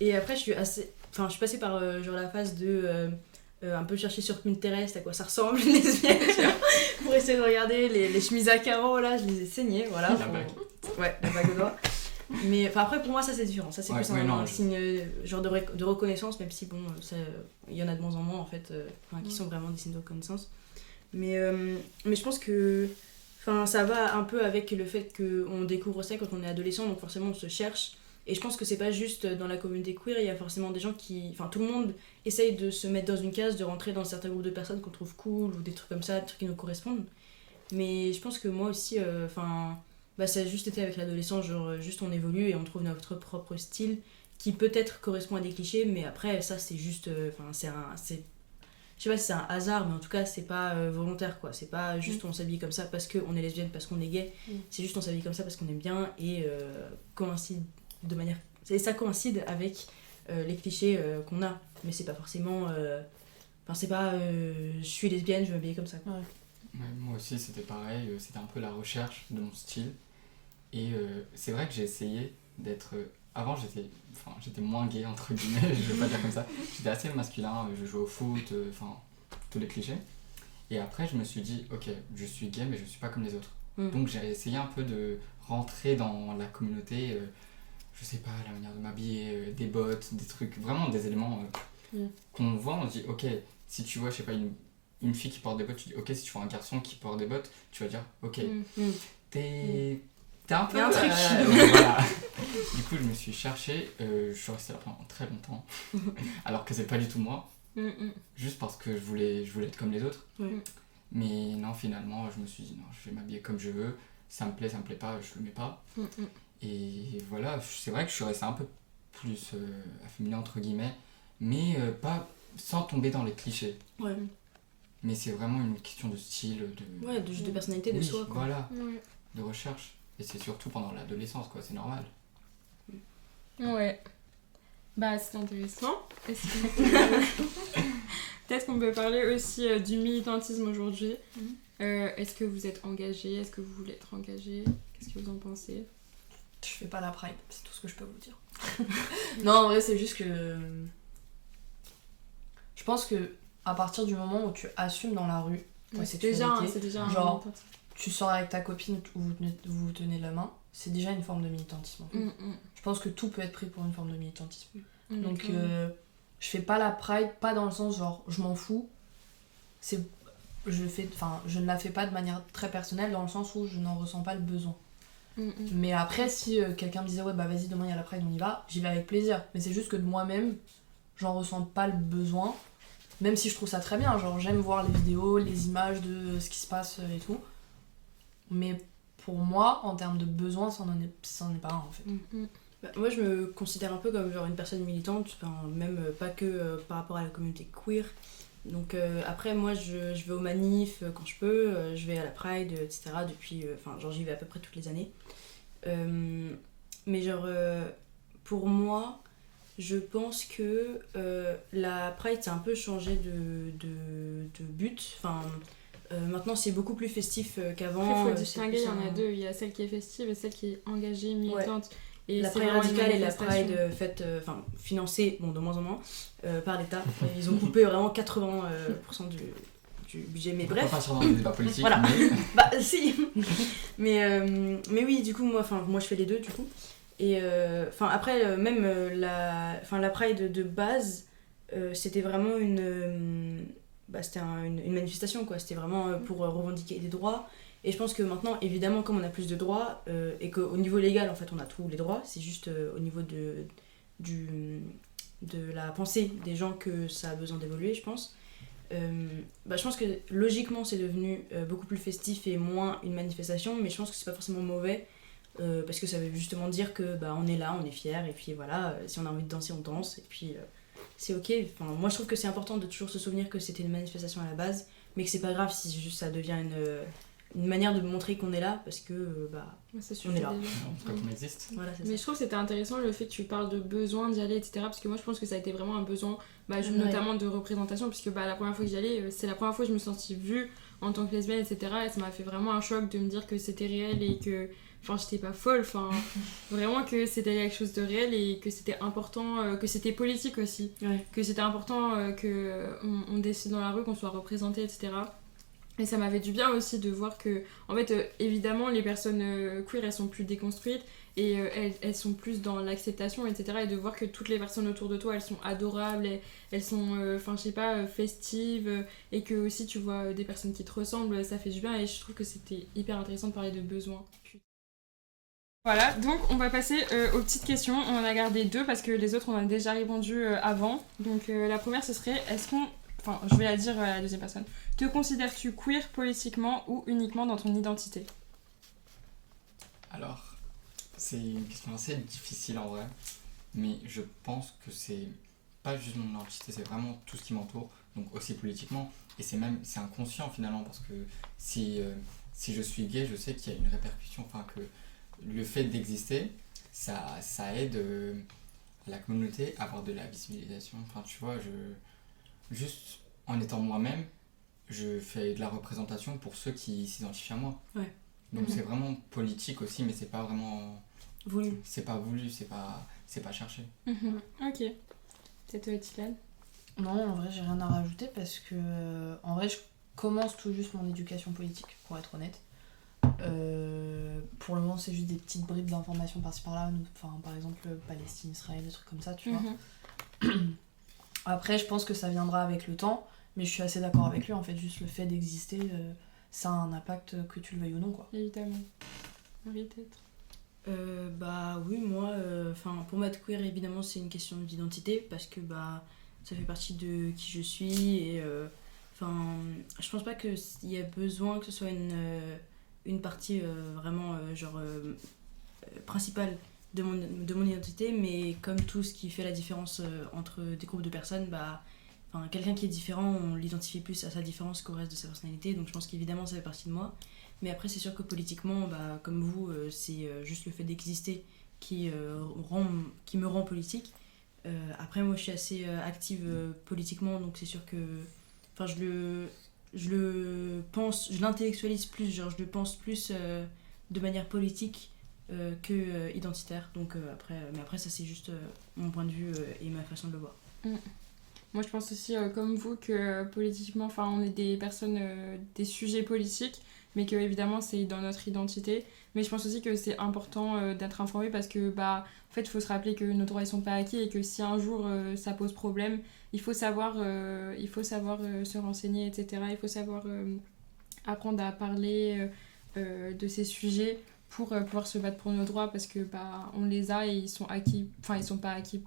Et après, je suis passée par genre la phase de un peu chercher sur Pinterest à quoi ça ressemble une lesbienne, pour essayer de regarder les chemises à carreaux là. Je les ai saignées, voilà. La bague. Ouais, la bague au doigt. Mais après pour moi ça c'est différent, ça c'est plus un signe genre de reconnaissance, même si bon il y en a de moins en moins en fait qui sont vraiment des signes de reconnaissance. Mais je pense que ça va un peu avec le fait qu'on découvre ça quand on est adolescent, donc forcément on se cherche. Et je pense que c'est pas juste dans la communauté queer, il y a forcément des gens qui... Enfin, tout le monde essaye de se mettre dans une case, de rentrer dans certains groupes de personnes qu'on trouve cool, ou des trucs comme ça, des trucs qui nous correspondent. Mais je pense que moi aussi, ça a juste été avec l'adolescence, genre juste on évolue et on trouve notre propre style, qui peut-être correspond à des clichés, mais après ça c'est juste... je sais pas si c'est un hasard, mais en tout cas c'est pas volontaire quoi. C'est pas juste on s'habille comme ça parce qu'on est lesbienne, parce qu'on est gay. C'est juste on s'habille comme ça parce qu'on aime bien et coïncide de manière... ça coïncide avec les clichés qu'on a. Mais c'est pas forcément... c'est pas je suis lesbienne, je vais m'habiller comme ça. Quoi. Ouais, moi aussi c'était pareil, c'était un peu la recherche de mon style. Et c'est vrai que j'ai essayé d'être... Avant j'étais moins gay entre guillemets, je vais pas dire comme ça. J'étais assez masculin, je jouais au foot, tous les clichés. Et après je me suis dit, ok, je suis gay mais je suis pas comme les autres. Donc j'ai essayé un peu de rentrer dans la communauté, je sais pas, la manière de m'habiller, des bottes, des trucs, vraiment des éléments qu'on voit, on se dit, ok, si tu vois, je sais pas, une fille qui porte des bottes, tu dis, ok, si tu vois un garçon qui porte des bottes, tu vas dire, ok, t'es un peu... un truc. Voilà. Du coup, je me suis cherché, je suis resté là pendant très longtemps, alors que c'est pas du tout moi, juste parce que je voulais être comme les autres. Mais non, finalement, je me suis dit, non, je vais m'habiller comme je veux, ça me plaît pas, je le mets pas. Et voilà, c'est vrai que je suis resté un peu plus afféminé entre guillemets, mais pas sans tomber dans les clichés. Ouais. Mais c'est vraiment une question de style, de personnalité, de soi. Quoi. Voilà, de recherche. Et c'est surtout pendant l'adolescence, quoi, c'est normal. Ouais. Bah, c'est intéressant. Peut-être qu'on peut parler aussi du militantisme aujourd'hui. Est-ce que vous êtes engagé? Est-ce que vous voulez être engagé? Qu'est-ce que vous en pensez? Je fais pas la Pride, c'est tout ce que je peux vous dire. Non, en vrai, c'est juste que... Je pense que à partir du moment où tu assumes dans la rue ta sexualité, c'est déjà genre, tu sors avec ta copine où vous tenez la main, c'est déjà une forme de militantisme. En fait. Je pense que tout peut être pris pour une forme de militantisme. Donc, je fais pas la Pride, pas dans le sens genre, je m'en fous. Je ne la fais pas de manière très personnelle, dans le sens où je n'en ressens pas le besoin. Mais après, si quelqu'un me disait ouais bah vas-y demain il y a la Pride, on y va, j'y vais avec plaisir. Mais c'est juste que de moi-même, j'en ressens pas le besoin, même si je trouve ça très bien, genre j'aime voir les vidéos, les images de ce qui se passe et tout. Mais pour moi, en termes de besoin, ça n'en est pas un en fait. Moi je me considère un peu comme genre une personne militante, même pas que par rapport à la communauté queer. Donc après moi je vais aux manifs quand je peux, je vais à la Pride, etc. Depuis, genre j'y vais à peu près toutes les années. Mais genre pour moi, je pense que la Pride ça a un peu changé de but. Maintenant c'est beaucoup plus festif qu'avant. Après il faut distinguer, il y en a deux, il y a celle qui est festive et celle qui est engagée, militante. Ouais. Et la Pride radicale et la Pride financée, de moins en moins, par l'État. Ils ont coupé vraiment 80% du budget, mais bref. On va pas partir dans des débats politiques, voilà. mais... Bah si. mais oui, du coup, moi je fais les deux, du coup. Et après, même la Pride de base, c'était vraiment une manifestation, quoi. C'était vraiment pour revendiquer des droits. Et je pense que maintenant, évidemment, comme on a plus de droits, et qu'au niveau légal, en fait, on a tous les droits, c'est juste au niveau de la pensée des gens que ça a besoin d'évoluer, je pense. Je pense que logiquement, c'est devenu beaucoup plus festif et moins une manifestation, mais je pense que c'est pas forcément mauvais, parce que ça veut justement dire que on est là, on est fiers, et puis voilà, si on a envie de danser, on danse, et puis c'est ok. Moi, je trouve que c'est important de toujours se souvenir que c'était une manifestation à la base, mais que c'est pas grave si juste ça devient une manière de montrer qu'on est là, parce que on est là. Quand on existe. Voilà, mais je trouve que c'était intéressant le fait que tu parles de besoin d'y aller, etc. Parce que moi je pense que ça a été vraiment un besoin, notamment de représentation, puisque la première fois que j'y allais, c'est la première fois que je me suis sentie vue en tant que lesbienne, etc. Et ça m'a fait vraiment un choc de me dire que c'était réel et que j'étais pas folle, vraiment que c'était quelque chose de réel et que c'était important, que c'était politique aussi, que c'était important qu'on décide dans la rue, qu'on soit représenté, etc. Et ça m'avait du bien aussi de voir que, en fait, évidemment, les personnes queer, elles sont plus déconstruites elles sont plus dans l'acceptation, etc. Et de voir que toutes les personnes autour de toi, elles sont adorables, elles sont, je sais pas, festives, et que aussi tu vois des personnes qui te ressemblent, ça fait du bien. Et je trouve que c'était hyper intéressant de parler de besoins. Voilà, donc on va passer aux petites questions. On en a gardé 2 parce que les autres on a déjà répondu avant. Donc la première ce serait, enfin je vais la dire à la deuxième personne. Te considères-tu queer politiquement ou uniquement dans ton identité ? Alors, c'est une question assez difficile en vrai, mais je pense que c'est pas juste mon identité, c'est vraiment tout ce qui m'entoure, donc aussi politiquement, et c'est inconscient finalement, parce que si je suis gay, je sais qu'il y a une répercussion, enfin que le fait d'exister, ça aide la communauté à avoir de la visibilisation. Enfin, tu vois, juste en étant moi-même, je fais de la représentation pour ceux qui s'identifient à moi. Ouais. Donc c'est vraiment politique aussi, mais c'est pas vraiment voulu. C'est pas voulu, c'est pas cherché. Ok. Peut-être Tilan ? Non, en vrai, j'ai rien à rajouter parce que, en vrai, je commence tout juste mon éducation politique, pour être honnête. Pour le moment, c'est juste des petites bribes d'informations par-ci par-là. Enfin, par exemple, Palestine, Israël, des trucs comme ça, tu vois. Après, je pense que ça viendra avec le temps, mais je suis assez d'accord avec lui. En fait, juste le fait d'exister, ça a un impact que tu le veuilles ou non, quoi. Évidemment. Marie, peut-être ? Bah oui, moi, pour moi être queer, évidemment, c'est une question d'identité parce que bah ça fait partie de qui je suis et je pense pas qu'il y ait besoin que ce soit une partie vraiment principale de mon identité, mais comme tout ce qui fait la différence entre des groupes de personnes, bah quelqu'un qui est différent, on l'identifie plus à sa différence qu'au reste de sa personnalité, donc je pense qu'évidemment ça fait partie de moi. Mais après, c'est sûr que politiquement, bah, comme vous, c'est juste le fait d'exister qui me rend politique. Après, moi, je suis assez active politiquement, donc c'est sûr que je le pense, je l'intellectualise plus, genre je le pense plus de manière politique que identitaire. Donc mais après, ça c'est juste mon point de vue et ma façon de le voir. Moi, je pense aussi, comme vous, que politiquement, on est des personnes, des sujets politiques, mais que évidemment c'est dans notre identité. Mais je pense aussi que c'est important d'être informé parce que en fait il faut se rappeler que nos droits ils sont pas acquis et que si un jour ça pose problème, il faut savoir se renseigner, etc. Il faut savoir apprendre à parler de ces sujets pour pouvoir se battre pour nos droits parce que on les a et ils sont acquis, ils sont pas acquis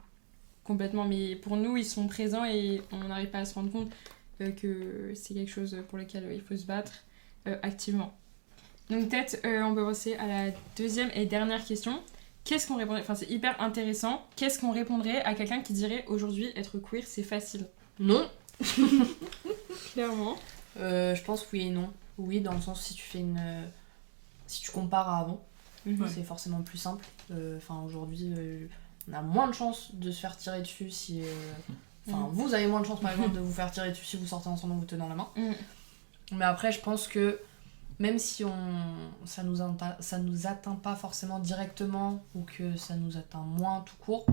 complètement, mais pour nous ils sont présents et on n'arrive pas à se rendre compte que c'est quelque chose pour lequel il faut se battre activement. Donc peut-être on peut passer à la deuxième et dernière question. Qu'est-ce qu'on répondrait, c'est hyper intéressant, qu'est-ce qu'on répondrait à quelqu'un qui dirait aujourd'hui être queer c'est facile ? Non. Clairement. Je pense oui et non. Oui, dans le sens si tu compares à avant, c'est forcément plus simple. Aujourd'hui on a moins de chances de se faire tirer dessus si vous avez moins de chances par exemple de vous faire tirer dessus si vous sortez ensemble en vous tenant la main. Mais après, je pense que même si ça nous atteint pas forcément directement ou que ça nous atteint moins tout court,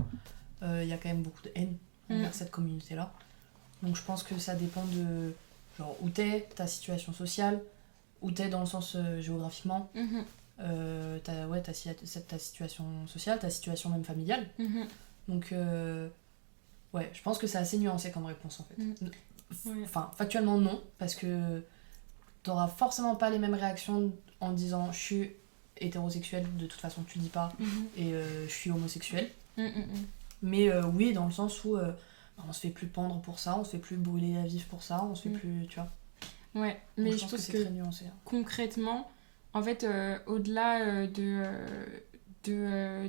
il y a quand même beaucoup de haine envers cette communauté-là. Donc je pense que ça dépend de genre, où t'es, ta situation sociale, où t'es dans le sens géographiquement, ta situation sociale, ta situation même familiale. Donc je pense que c'est assez nuancé comme réponse en fait. Factuellement non, parce que t'auras forcément pas les mêmes réactions en disant je suis hétérosexuel, de toute façon tu dis pas, et je suis homosexuel. Mais oui, dans le sens où on se fait plus pendre pour ça, on se fait plus brûler à vif pour ça, on se fait plus, tu vois. Ouais, mais je pense que c'est très nuancé. Concrètement, en fait, au-delà de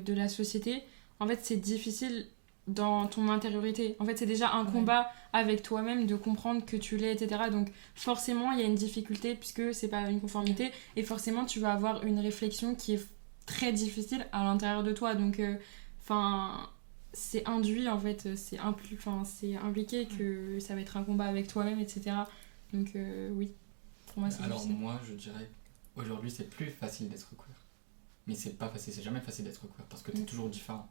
la société, en fait c'est difficile dans ton intériorité. En fait, c'est déjà un combat avec toi-même de comprendre que tu l'es, etc. Donc, forcément, il y a une difficulté puisque c'est pas une conformité et forcément, tu vas avoir une réflexion qui est très difficile à l'intérieur de toi. Donc, c'est induit, en fait, c'est impliqué que ça va être un combat avec toi-même, etc. Donc, oui, pour moi, c'est Alors, difficile. moi, je dirais aujourd'hui, c'est plus facile d'être queer. Mais c'est pas facile, c'est jamais facile d'être queer parce que t'es toujours différent.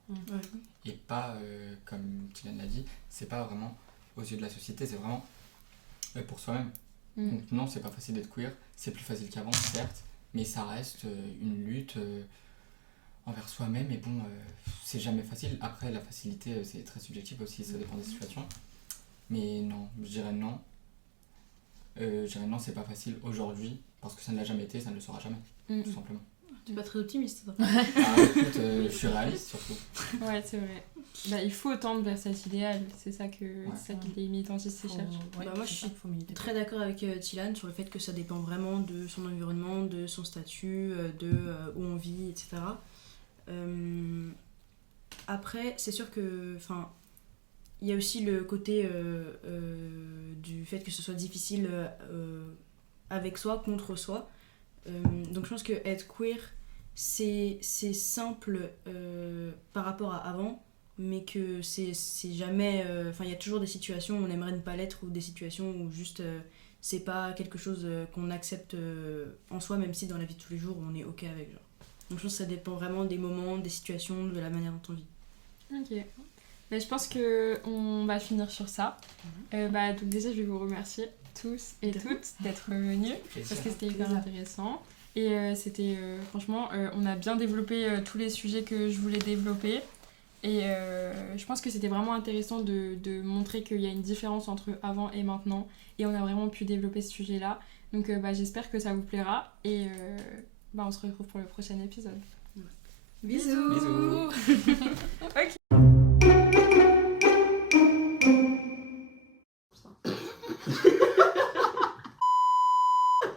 Et pas, comme Tilan l'a dit, c'est pas vraiment aux yeux de la société, c'est vraiment pour soi-même. Donc non, c'est pas facile d'être queer, c'est plus facile qu'avant, certes, mais ça reste une lutte envers soi-même. Et bon, c'est jamais facile. Après, la facilité, c'est très subjectif aussi, ça dépend des situations. Mais non, je dirais non. Non, c'est pas facile aujourd'hui, parce que ça ne l'a jamais été, ça ne le sera jamais, tout simplement. Tu es pas très optimiste, toi. Ah, écoute, je suis réaliste surtout. Ouais, c'est vrai. Bah, il faut tendre vers cet idéal, c'est ça que les militantistes cherchent. Moi je suis très d'accord avec Tilan sur le fait que ça dépend vraiment de son environnement, de son statut, de où on vit, etc. Après, c'est sûr que, il y a aussi le côté du fait que ce soit difficile avec soi, contre soi. Donc je pense que être queer, c'est simple par rapport à avant, mais que c'est jamais... il y a toujours des situations où on aimerait ne pas l'être, ou des situations où juste c'est pas quelque chose qu'on accepte en soi, même si dans la vie de tous les jours on est ok avec. Genre. Donc je pense que ça dépend vraiment des moments, des situations, de la manière dont on vit. Ok. Mais je pense qu'on va finir sur ça. Donc déjà, je vais vous remercier tous et toutes d'être venus, parce que c'était hyper intéressant. Et c'était, franchement, on a bien développé tous les sujets que je voulais développer. Et je pense que c'était vraiment intéressant de montrer qu'il y a une différence entre avant et maintenant. Et on a vraiment pu développer ce sujet-là. Donc j'espère que ça vous plaira. Et on se retrouve pour le prochain épisode. Bisous. Bisous. Ok.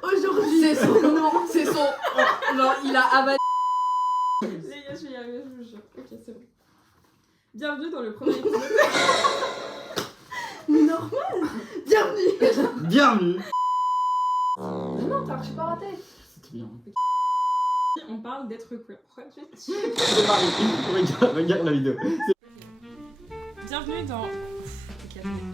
Aujourd'hui, C'est son nom, c'est son... Oh, non, il a avalé. Les gars, je vais y arriver, je vous jure. Ok, c'est bon. Bienvenue dans le premier épisode. Normal. Bienvenue. Bienvenue. Non, t'as archi pas raté. C'était bien. On parle d'être queer. Pourquoi tu fais C'est pareil, regarde la vidéo. Bienvenue dans... Ok, attendez.